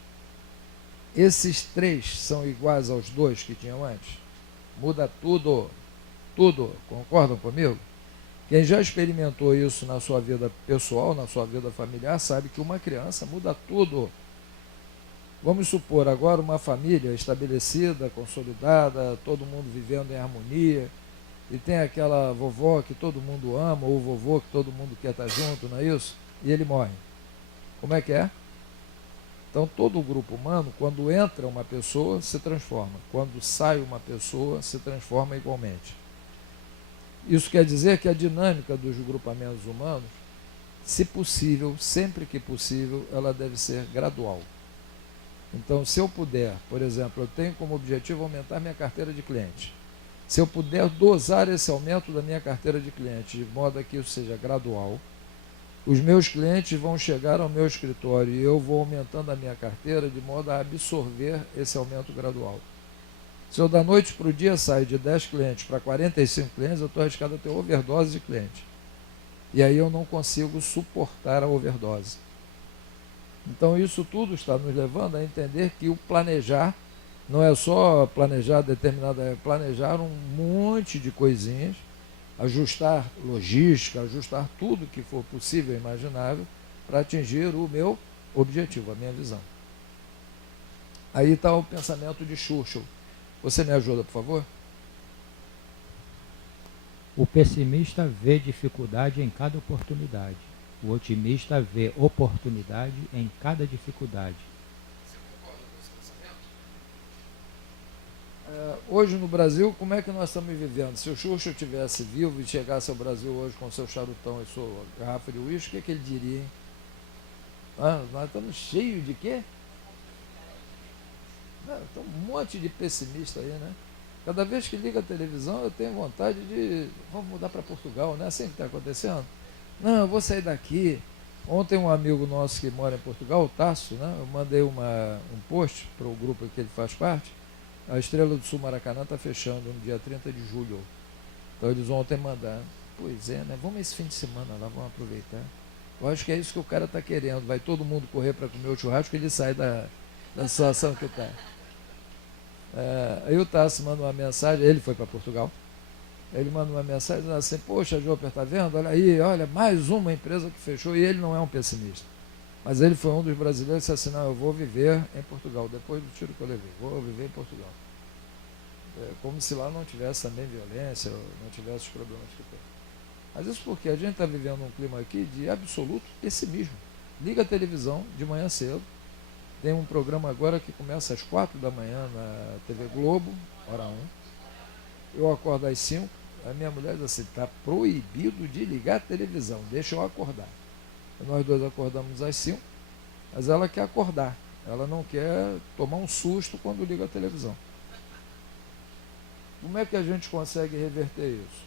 Esses 3 são iguais aos 2 que tinham antes? Muda tudo. Tudo. Concordam comigo? Quem já experimentou isso na sua vida pessoal, na sua vida familiar, sabe que uma criança muda tudo. Vamos supor agora uma família estabelecida, consolidada, todo mundo vivendo em harmonia, e tem aquela vovó que todo mundo ama, ou vovô que todo mundo quer estar junto, não é isso? E ele morre. Como é que é? Então todo o grupo humano, quando entra uma pessoa, se transforma. Quando sai uma pessoa, se transforma igualmente. Isso quer dizer que a dinâmica dos grupamentos humanos, se possível, sempre que possível, ela deve ser gradual. Então, se eu puder, por exemplo, eu tenho como objetivo aumentar minha carteira de clientes. Se eu puder dosar esse aumento da minha carteira de clientes, de modo a que isso seja gradual, os meus clientes vão chegar ao meu escritório e eu vou aumentando a minha carteira de modo a absorver esse aumento gradual. Se eu da noite para o dia saio de 10 clientes para 45 clientes, eu estou arriscado a ter overdose de cliente. E aí eu não consigo suportar a overdose. Então isso tudo está nos levando a entender que o planejar não é só planejar determinada, planejar um monte de coisinhas, ajustar logística, ajustar tudo que for possível e imaginável para atingir o meu objetivo, a minha visão. Aí está o pensamento de Churchill. Você me ajuda, por favor? O pessimista vê dificuldade em cada oportunidade. O otimista vê oportunidade em cada dificuldade. Você concorda com esse pensamento? Hoje no Brasil, como é que nós estamos vivendo? Se o Churchill estivesse vivo e chegasse ao Brasil hoje com seu charutão e sua garrafa de uísque, o que, é que ele diria, hein? Nós estamos cheios de quê? Tem um monte de pessimista aí, né? Cada vez que liga a televisão, eu tenho vontade de... Vamos mudar para Portugal, não é assim que está acontecendo? Não, eu vou sair daqui. Ontem um amigo nosso que mora em Portugal, o Tasso, né? Eu mandei um post para o grupo que ele faz parte. A Estrela do Sul Maracanã está fechando no dia 30 de julho. Então eles ontem mandaram. Pois é, né? Vamos esse fim de semana lá, vamos aproveitar. Eu acho que é isso que o cara está querendo. Vai todo mundo correr para comer o churrasco e ele sai da situação que está. Aí o Tasso manda uma mensagem, ele foi para Portugal, ele manda uma mensagem dizendo assim, poxa, Joper, tá vendo? Olha aí, olha, mais uma empresa que fechou, e ele não é um pessimista. Mas ele foi um dos brasileiros que disse assim, não, eu vou viver em Portugal, depois do tiro que eu levei, vou viver em Portugal. Como se lá não tivesse também violência, não tivesse os problemas que tem. Mas isso porque a gente está vivendo um clima aqui de absoluto pessimismo. Liga a televisão de manhã cedo, tem um programa agora que começa às 4 da manhã na TV Globo, hora 1. Eu acordo às 5. A minha mulher diz assim, está proibido de ligar a televisão, deixa eu acordar. Nós dois acordamos às 5, mas ela quer acordar. Ela não quer tomar um susto quando liga a televisão. Como é que a gente consegue reverter isso?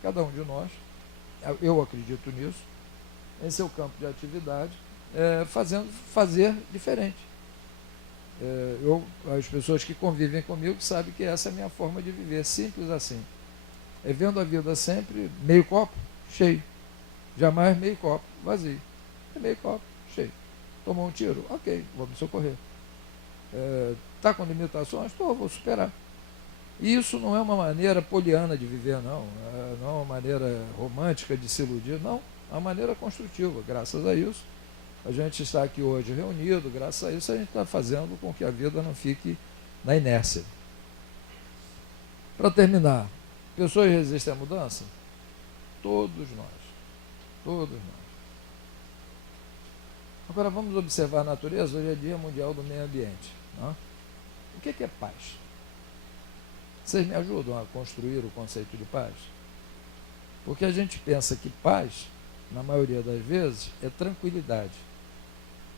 Cada um de nós, eu acredito nisso, em seu campo de atividade, fazer diferente. As pessoas que convivem comigo sabem que essa é a minha forma de viver, simples assim. Vendo a vida sempre meio copo cheio, jamais meio copo vazio. Meio copo cheio. Tomou um tiro? Ok, vou me socorrer. Está com limitações? Vou superar. E isso não é uma maneira poliana de viver, não. Não é uma maneira romântica de se iludir, não. É uma maneira construtiva, graças a isso. A gente está aqui hoje reunido, graças a isso a gente está fazendo com que a vida não fique na inércia. Para terminar, pessoas resistem à mudança? Todos nós. Todos nós. Agora vamos observar a natureza. Hoje é Dia Mundial do Meio Ambiente. Não? O que é paz? Vocês me ajudam a construir o conceito de paz? Porque a gente pensa que paz, na maioria das vezes, é tranquilidade.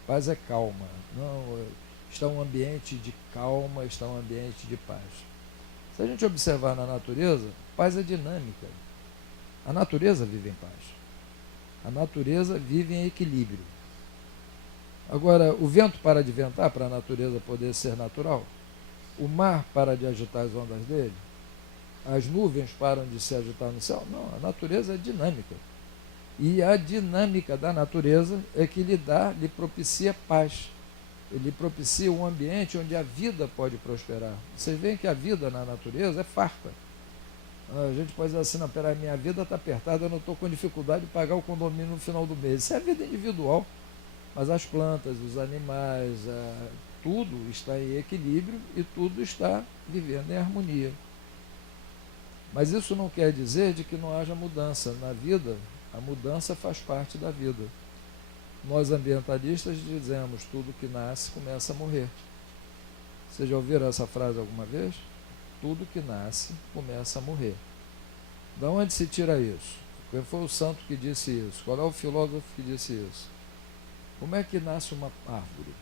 Paz é calma. Não, está um ambiente de calma, está um ambiente de paz. Se a gente observar na natureza, paz é dinâmica. A natureza vive em paz. A natureza vive em equilíbrio. Agora, o vento para de ventar para a natureza poder ser natural? O mar para de agitar as ondas dele? As nuvens param de se agitar no céu? Não, a natureza é dinâmica. E a dinâmica da natureza é que lhe propicia paz. Ele propicia um ambiente onde a vida pode prosperar. Vocês veem que a vida na natureza é farta. A gente pode dizer assim, não, peraí, minha vida está apertada, eu não estou com dificuldade de pagar o condomínio no final do mês. Isso é a vida individual. Mas as plantas, os animais, tudo está em equilíbrio e tudo está vivendo em harmonia. Mas isso não quer dizer de que não haja mudança na vida. A mudança faz parte da vida. Nós ambientalistas dizemos, tudo que nasce começa a morrer. Vocês já ouviram essa frase alguma vez? Tudo que nasce começa a morrer. De onde se tira isso? Quem foi o santo que disse isso? Qual é o filósofo que disse isso? Como é que nasce uma árvore?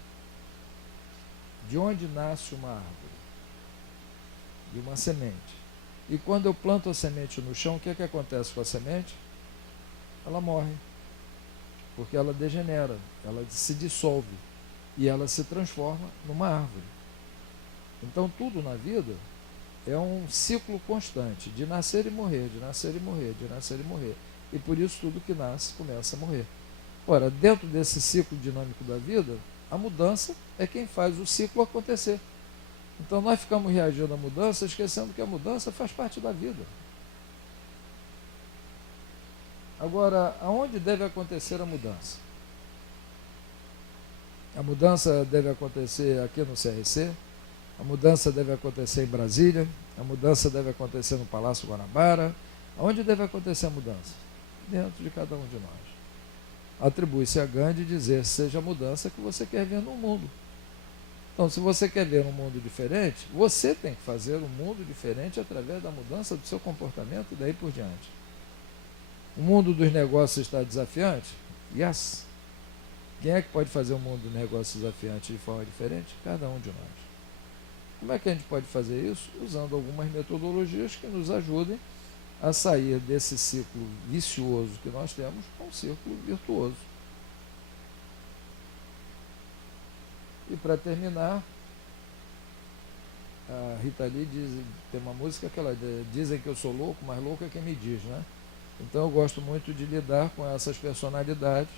De onde nasce uma árvore? De uma semente. E quando eu planto a semente no chão, o que acontece com a semente? Ela morre, porque ela degenera, ela se dissolve e ela se transforma numa árvore. Então tudo na vida é um ciclo constante de nascer e morrer, de nascer e morrer, de nascer e morrer. E por isso tudo que nasce começa a morrer. Ora, dentro desse ciclo dinâmico da vida, a mudança é quem faz o ciclo acontecer. Então nós ficamos reagindo à mudança, esquecendo que a mudança faz parte da vida. Agora, aonde deve acontecer a mudança? A mudança deve acontecer aqui no CRC, A mudança deve acontecer em Brasília, a mudança deve acontecer no Palácio Guanabara. Aonde deve acontecer a mudança? Dentro de cada um de nós. Atribui-se a Gandhi dizer, seja a mudança que você quer ver no mundo. Então, se você quer ver um mundo diferente, você tem que fazer um mundo diferente através da mudança do seu comportamento e daí por diante. O mundo dos negócios está desafiante? Yes. Quem é que pode fazer um mundo dos negócios desafiante de forma diferente? Cada um de nós. Como é que a gente pode fazer isso? Usando algumas metodologias que nos ajudem a sair desse ciclo vicioso que nós temos para um círculo virtuoso. E para terminar, a Rita Lee tem uma música que ela dizem que eu sou louco, mas louco é quem me diz, né? Então eu gosto muito de lidar com essas personalidades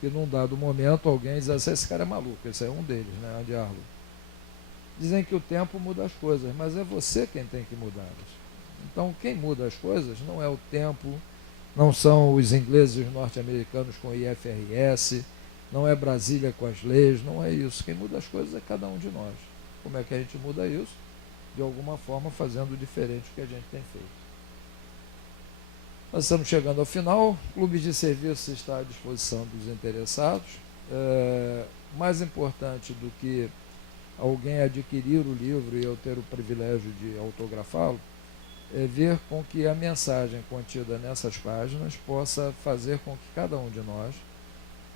que num dado momento alguém diz assim, esse cara é maluco, esse é um deles, né? Andy Arlo. Dizem que o tempo muda as coisas, mas é você quem tem que mudá-las. Então quem muda as coisas não é o tempo, não são os ingleses e os norte-americanos com o IFRS, não é Brasília com as leis, não é isso. Quem muda as coisas é cada um de nós. Como é que a gente muda isso? De alguma forma fazendo diferente do que a gente tem feito. Nós estamos chegando ao final. O Clube de Serviços está à disposição dos interessados. Mais importante do que alguém adquirir o livro e eu ter o privilégio de autografá-lo, é ver com que a mensagem contida nessas páginas possa fazer com que cada um de nós,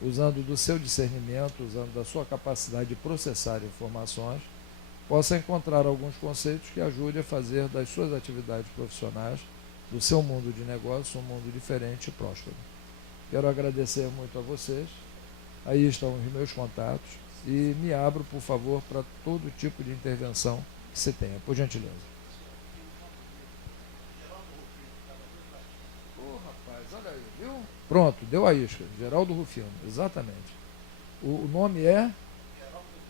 usando do seu discernimento, usando da sua capacidade de processar informações, possa encontrar alguns conceitos que ajudem a fazer das suas atividades profissionais, do seu mundo de negócio, um mundo diferente e próspero. Quero agradecer muito a vocês. Aí estão os meus contatos e me abro, por favor, para todo tipo de intervenção que você tenha, por gentileza. Rapaz, olha aí, viu? Pronto, deu a isca. Geraldo Rufino, exatamente. O nome é...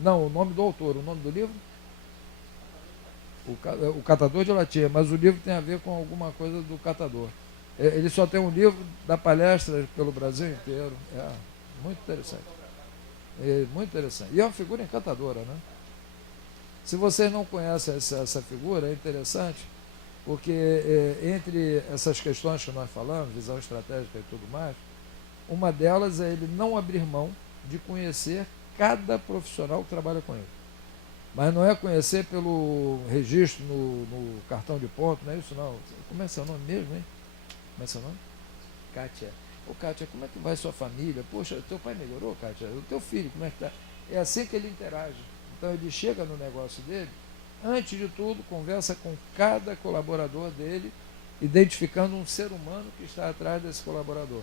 Não, o nome do autor, o nome do livro? O Catador de Latinha, mas o livro tem a ver com alguma coisa do catador. Ele só tem um livro da palestra pelo Brasil inteiro. Muito interessante. Muito interessante. E é uma figura encantadora, né? Se vocês não conhecem essa figura, é interessante, porque entre essas questões que nós falamos, visão estratégica e tudo mais, uma delas é ele não abrir mão de conhecer cada profissional que trabalha com ele. Mas não é conhecer pelo registro no cartão de ponto, não é isso não. Como é seu nome mesmo, hein? Como é seu nome? Kátia. Ô Kátia, como é que vai sua família? Poxa, teu pai melhorou, Kátia? O teu filho, como é que está? É assim que ele interage. Então ele chega no negócio dele, antes de tudo, conversa com cada colaborador dele, identificando um ser humano que está atrás desse colaborador.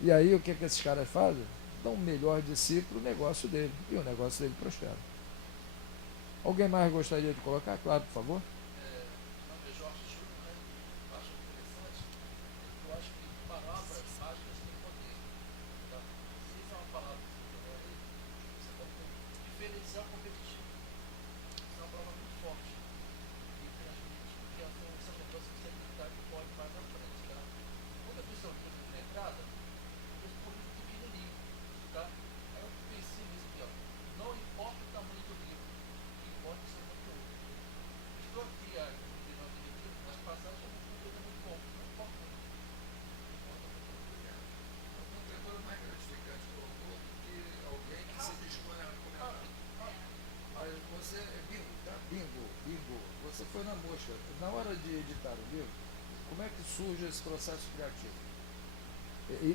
E aí o que esses caras fazem? Dão o melhor de si para o negócio dele, e o negócio dele prospera. Alguém mais gostaria de colocar? Claro, por favor. Você foi na mosca. Na hora de editar o livro, como é que surge esse processo criativo?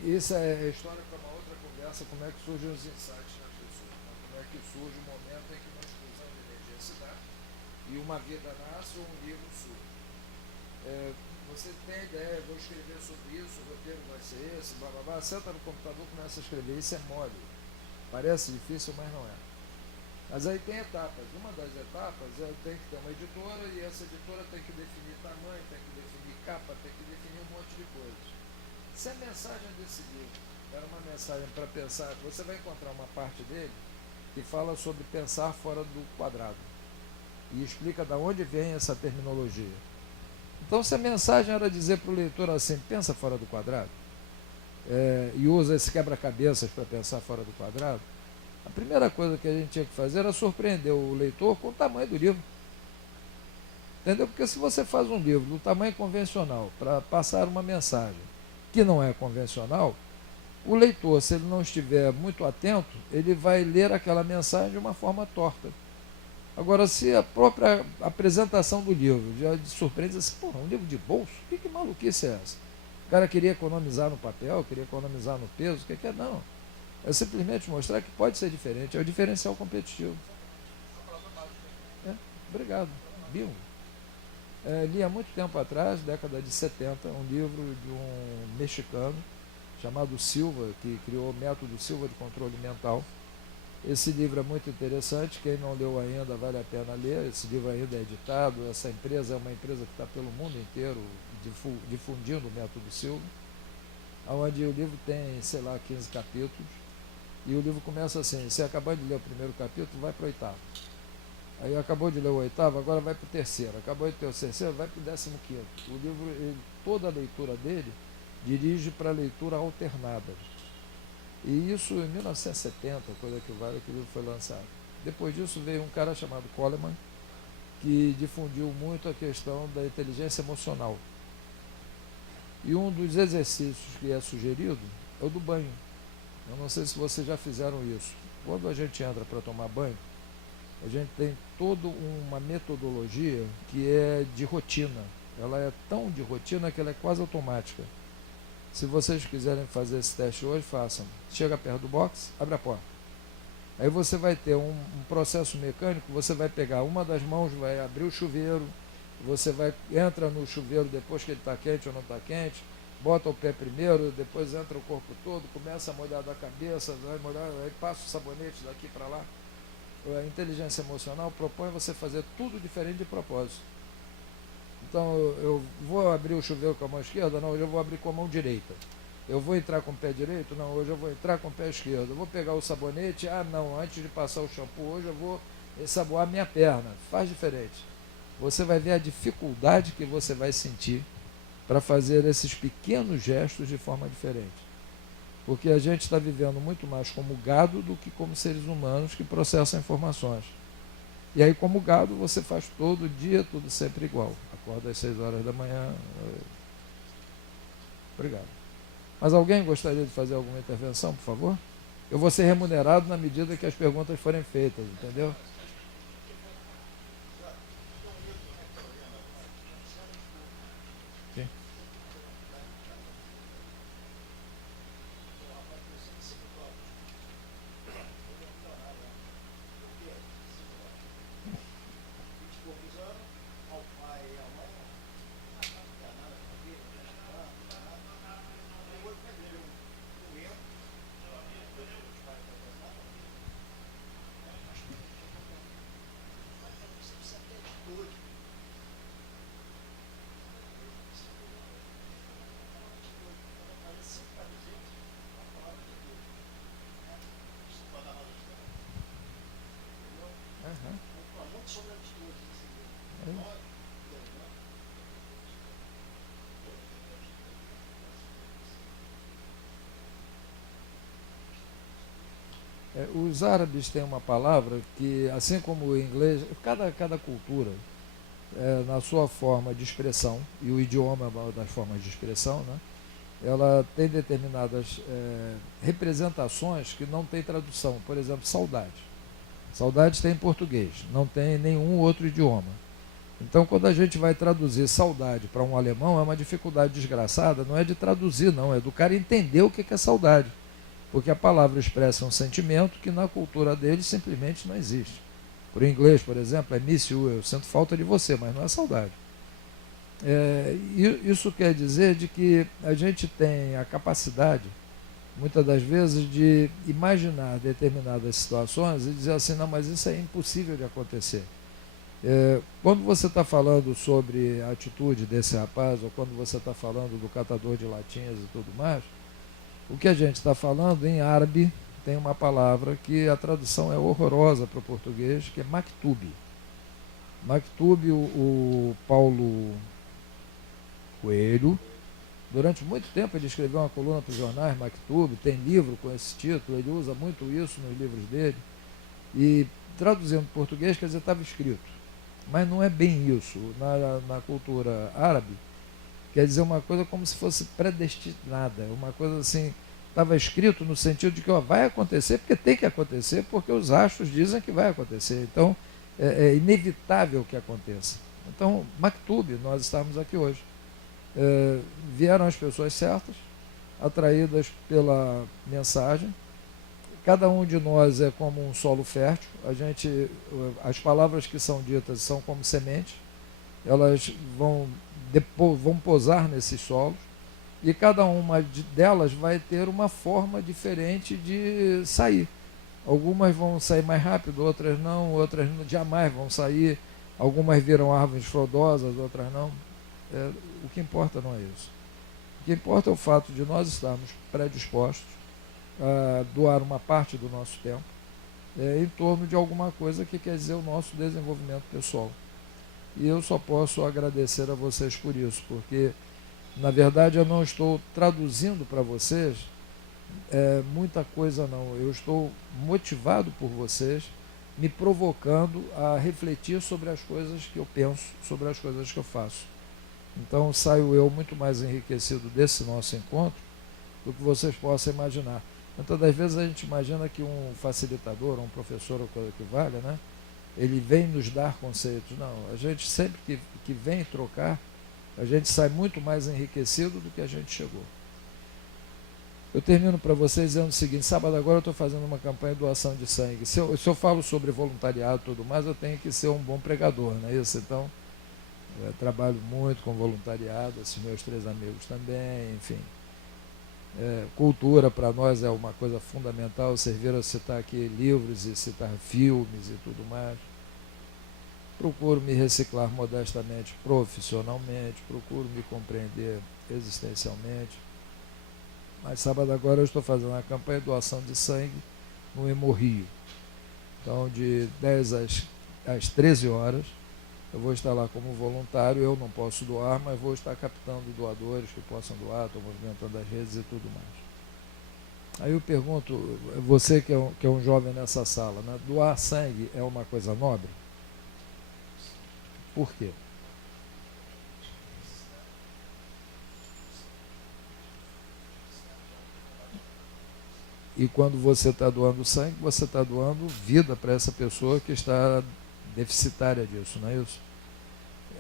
Isso é a história para uma outra conversa, como é que surgem os insights nas pessoas, né? Como é que surge o momento em que uma explosão de energia se dá e uma vida nasce ou um livro surge. Você tem ideia, vou escrever sobre isso, o roteiro vai ser esse, blá blá blá, senta no computador e começa a escrever, isso é mole. Parece difícil, mas não é. Mas aí tem etapas. Uma das etapas tem que ter uma editora e essa editora tem que definir tamanho, tem que definir capa, tem que definir um monte de coisas. Se a mensagem desse livro era uma mensagem para pensar, você vai encontrar uma parte dele que fala sobre pensar fora do quadrado e explica de onde vem essa terminologia. Então, se a mensagem era dizer para o leitor assim, pensa fora do quadrado, e usa esse quebra-cabeças para pensar fora do quadrado, A primeira coisa que a gente tinha que fazer era surpreender o leitor com o tamanho do livro. Entendeu? Porque se você faz um livro do tamanho convencional para passar uma mensagem que não é convencional, o leitor, se ele não estiver muito atento, ele vai ler aquela mensagem de uma forma torta. Agora, se a própria apresentação do livro já surpreende, assim, porra, um livro de bolso? Que maluquice é essa? O cara queria economizar no papel, queria economizar no peso, o que é? Não. É simplesmente mostrar que pode ser diferente, é o diferencial competitivo. Obrigado. Bingo. Li há muito tempo atrás, década de 70, um livro de um mexicano chamado Silva, que criou o método Silva de controle mental. Esse livro é muito interessante, quem não leu ainda vale a pena ler, esse livro ainda é editado, essa empresa é uma empresa que está pelo mundo inteiro difundindo o método Silva, onde o livro tem, sei lá, 15 capítulos, e o livro começa assim, você acabou de ler o primeiro capítulo, vai para o oitavo. Aí acabou de ler o oitavo, agora vai para o terceiro. Acabou de ter o terceiro, vai para o 15º. O livro, toda a leitura dele dirige para a leitura alternada. E isso em 1970, coisa que vale, que o livro foi lançado. Depois disso veio um cara chamado Coleman, que difundiu muito a questão da inteligência emocional. E um dos exercícios que é sugerido é o do banho. Eu não sei se vocês já fizeram isso. Quando a gente entra para tomar banho, a gente tem toda uma metodologia que é de rotina. Ela é tão de rotina que ela é quase automática. Se vocês quiserem fazer esse teste hoje, façam. Chega perto do box, abre a porta. Aí você vai ter um processo mecânico, você vai pegar uma das mãos, vai abrir o chuveiro, você entra no chuveiro depois que ele está quente ou não está quente, bota o pé primeiro, depois entra o corpo todo, começa a molhar da cabeça, vai molhar, aí passa o sabonete daqui para lá. A inteligência emocional propõe você fazer tudo diferente de propósito. Então, eu vou abrir o chuveiro com a mão esquerda? Não, hoje eu vou abrir com a mão direita. Eu vou entrar com o pé direito? Não, hoje eu vou entrar com o pé esquerdo. Eu vou pegar o sabonete? Ah, não, antes de passar o shampoo, hoje eu vou ensaboar minha perna. Faz diferente. Você vai ver a dificuldade que você vai sentir para fazer esses pequenos gestos de forma diferente. Porque a gente está vivendo muito mais como gado do que como seres humanos que processam informações. E aí, como gado, você faz todo dia, tudo sempre igual. Acorda às 6 horas da manhã. Obrigado. Mas alguém gostaria de fazer alguma intervenção, por favor? Eu vou ser remunerado na medida que as perguntas forem feitas, entendeu? Sim. Os árabes têm uma palavra que, assim como o inglês, cada cultura, na sua forma de expressão, e o idioma é uma das formas de expressão, né, ela tem determinadas representações que não tem tradução. Por exemplo, saudade. Saudade tem em português, não tem em nenhum outro idioma. Então, quando a gente vai traduzir saudade para um alemão, é uma dificuldade desgraçada, não é de traduzir, não, é do cara entender o que é saudade. Porque a palavra expressa um sentimento que na cultura deles simplesmente não existe. Por inglês, por exemplo, é miss you, eu sinto falta de você, mas não é saudade. Isso quer dizer de que a gente tem a capacidade, muitas das vezes, de imaginar determinadas situações e dizer assim, não, mas isso é impossível de acontecer. Quando você está falando sobre a atitude desse rapaz, ou quando você está falando do catador de latinhas e tudo mais, o que a gente está falando em árabe tem uma palavra que a tradução é horrorosa para o português, que é maktub. Maktub, o Paulo Coelho Durante muito tempo ele escreveu uma coluna para os jornais, Maktub, tem livro com esse título, ele usa muito isso nos livros dele. E traduzindo para português, quer dizer, estava escrito. Mas não é bem isso. Na cultura árabe, quer dizer uma coisa como se fosse predestinada, uma coisa assim, estava escrito no sentido de que vai acontecer, porque tem que acontecer, porque os astros dizem que vai acontecer. Então, é inevitável que aconteça. Então, Maktub, nós estamos aqui hoje. Vieram as pessoas certas, atraídas pela mensagem. Cada um de nós é como um solo fértil. As palavras que são ditas são como sementes. Elas vão pousar nesses solos e cada uma delas vai ter uma forma diferente de sair. Algumas vão sair mais rápido, outras não, outras jamais vão sair. Algumas viram árvores frondosas, outras não. O que importa não é isso. O que importa é o fato de nós estarmos predispostos a doar uma parte do nosso tempo em torno de alguma coisa que quer dizer o nosso desenvolvimento pessoal. E eu só posso agradecer a vocês por isso, porque, na verdade, eu não estou traduzindo para vocês muita coisa, não. Eu estou motivado por vocês, me provocando a refletir sobre as coisas que eu penso, sobre as coisas que eu faço. Então, saio eu muito mais enriquecido desse nosso encontro do que vocês possam imaginar. Muitas das vezes a gente imagina que um facilitador, um professor ou coisa que valha, né? Ele vem nos dar conceitos. Não, a gente sempre que vem trocar, a gente sai muito mais enriquecido do que a gente chegou. Eu termino para vocês dizendo o seguinte: sábado agora eu estou fazendo uma campanha de doação de sangue. Se eu falo sobre voluntariado e tudo mais, eu tenho que ser um bom pregador, não é isso? Então, eu trabalho muito com voluntariado, esses meus 3 amigos também, enfim. Cultura para nós é uma coisa fundamental. Vocês viram eu citar aqui livros e citar filmes e tudo mais. Procuro me reciclar modestamente, profissionalmente, procuro me compreender existencialmente. Mas sábado agora eu estou fazendo uma campanha de doação de sangue no Hemorrio. Então, de 10 às 13 horas, eu vou estar lá como voluntário. Eu não posso doar, mas vou estar captando doadores que possam doar, estou movimentando as redes e tudo mais. Aí eu pergunto, você que é um jovem nessa sala, né, doar sangue é uma coisa nobre? Por quê? E quando você está doando sangue, você está doando vida para essa pessoa que está deficitária disso, não é isso?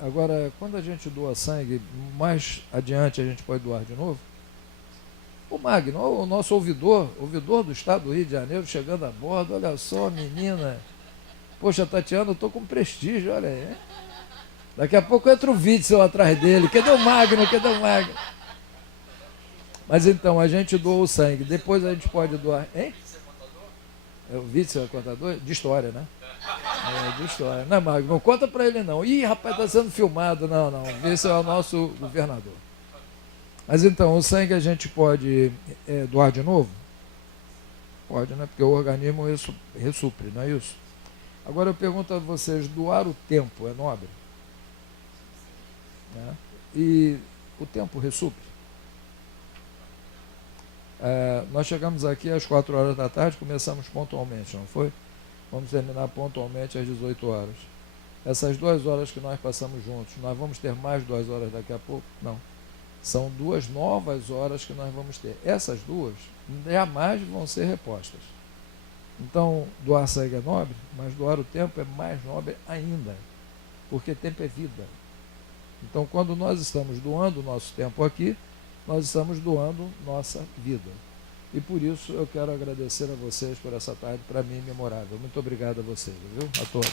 Agora, quando a gente doa sangue, mais adiante a gente pode doar de novo? O Magno, o nosso ouvidor do estado do Rio de Janeiro, chegando a bordo, olha só, menina. Poxa, Tatiana, eu estou com prestígio, olha aí. Hein? Daqui a pouco entra o Witzel atrás dele. Cadê o Magno? Cadê o Magno? Mas então, a gente doa o sangue. Depois a gente pode doar. Hein? O Witzel é contador? De história, né? De história. Não, Magno, não conta pra ele não. Ih, rapaz, está sendo filmado. Não. O Witzel é o nosso governador. Mas então, o sangue a gente pode doar de novo? Pode, né? Porque o organismo ressupre, não é isso? Agora eu pergunto a vocês, doar o tempo é nobre? Né? E o tempo ressupre? Nós chegamos aqui às 4 horas da tarde, começamos pontualmente, não foi? Vamos terminar pontualmente às 18 horas. Essas 2 horas que nós passamos juntos, nós vamos ter mais 2 horas daqui a pouco? Não. São 2 novas horas que nós vamos ter. Essas 2 jamais vão ser repostas. Então, doar sangue é nobre, mas doar o tempo é mais nobre ainda, porque tempo é vida. Então, quando nós estamos doando o nosso tempo aqui, nós estamos doando nossa vida. E por isso eu quero agradecer a vocês por essa tarde, para mim, memorável. Muito obrigado a vocês, viu? A todos.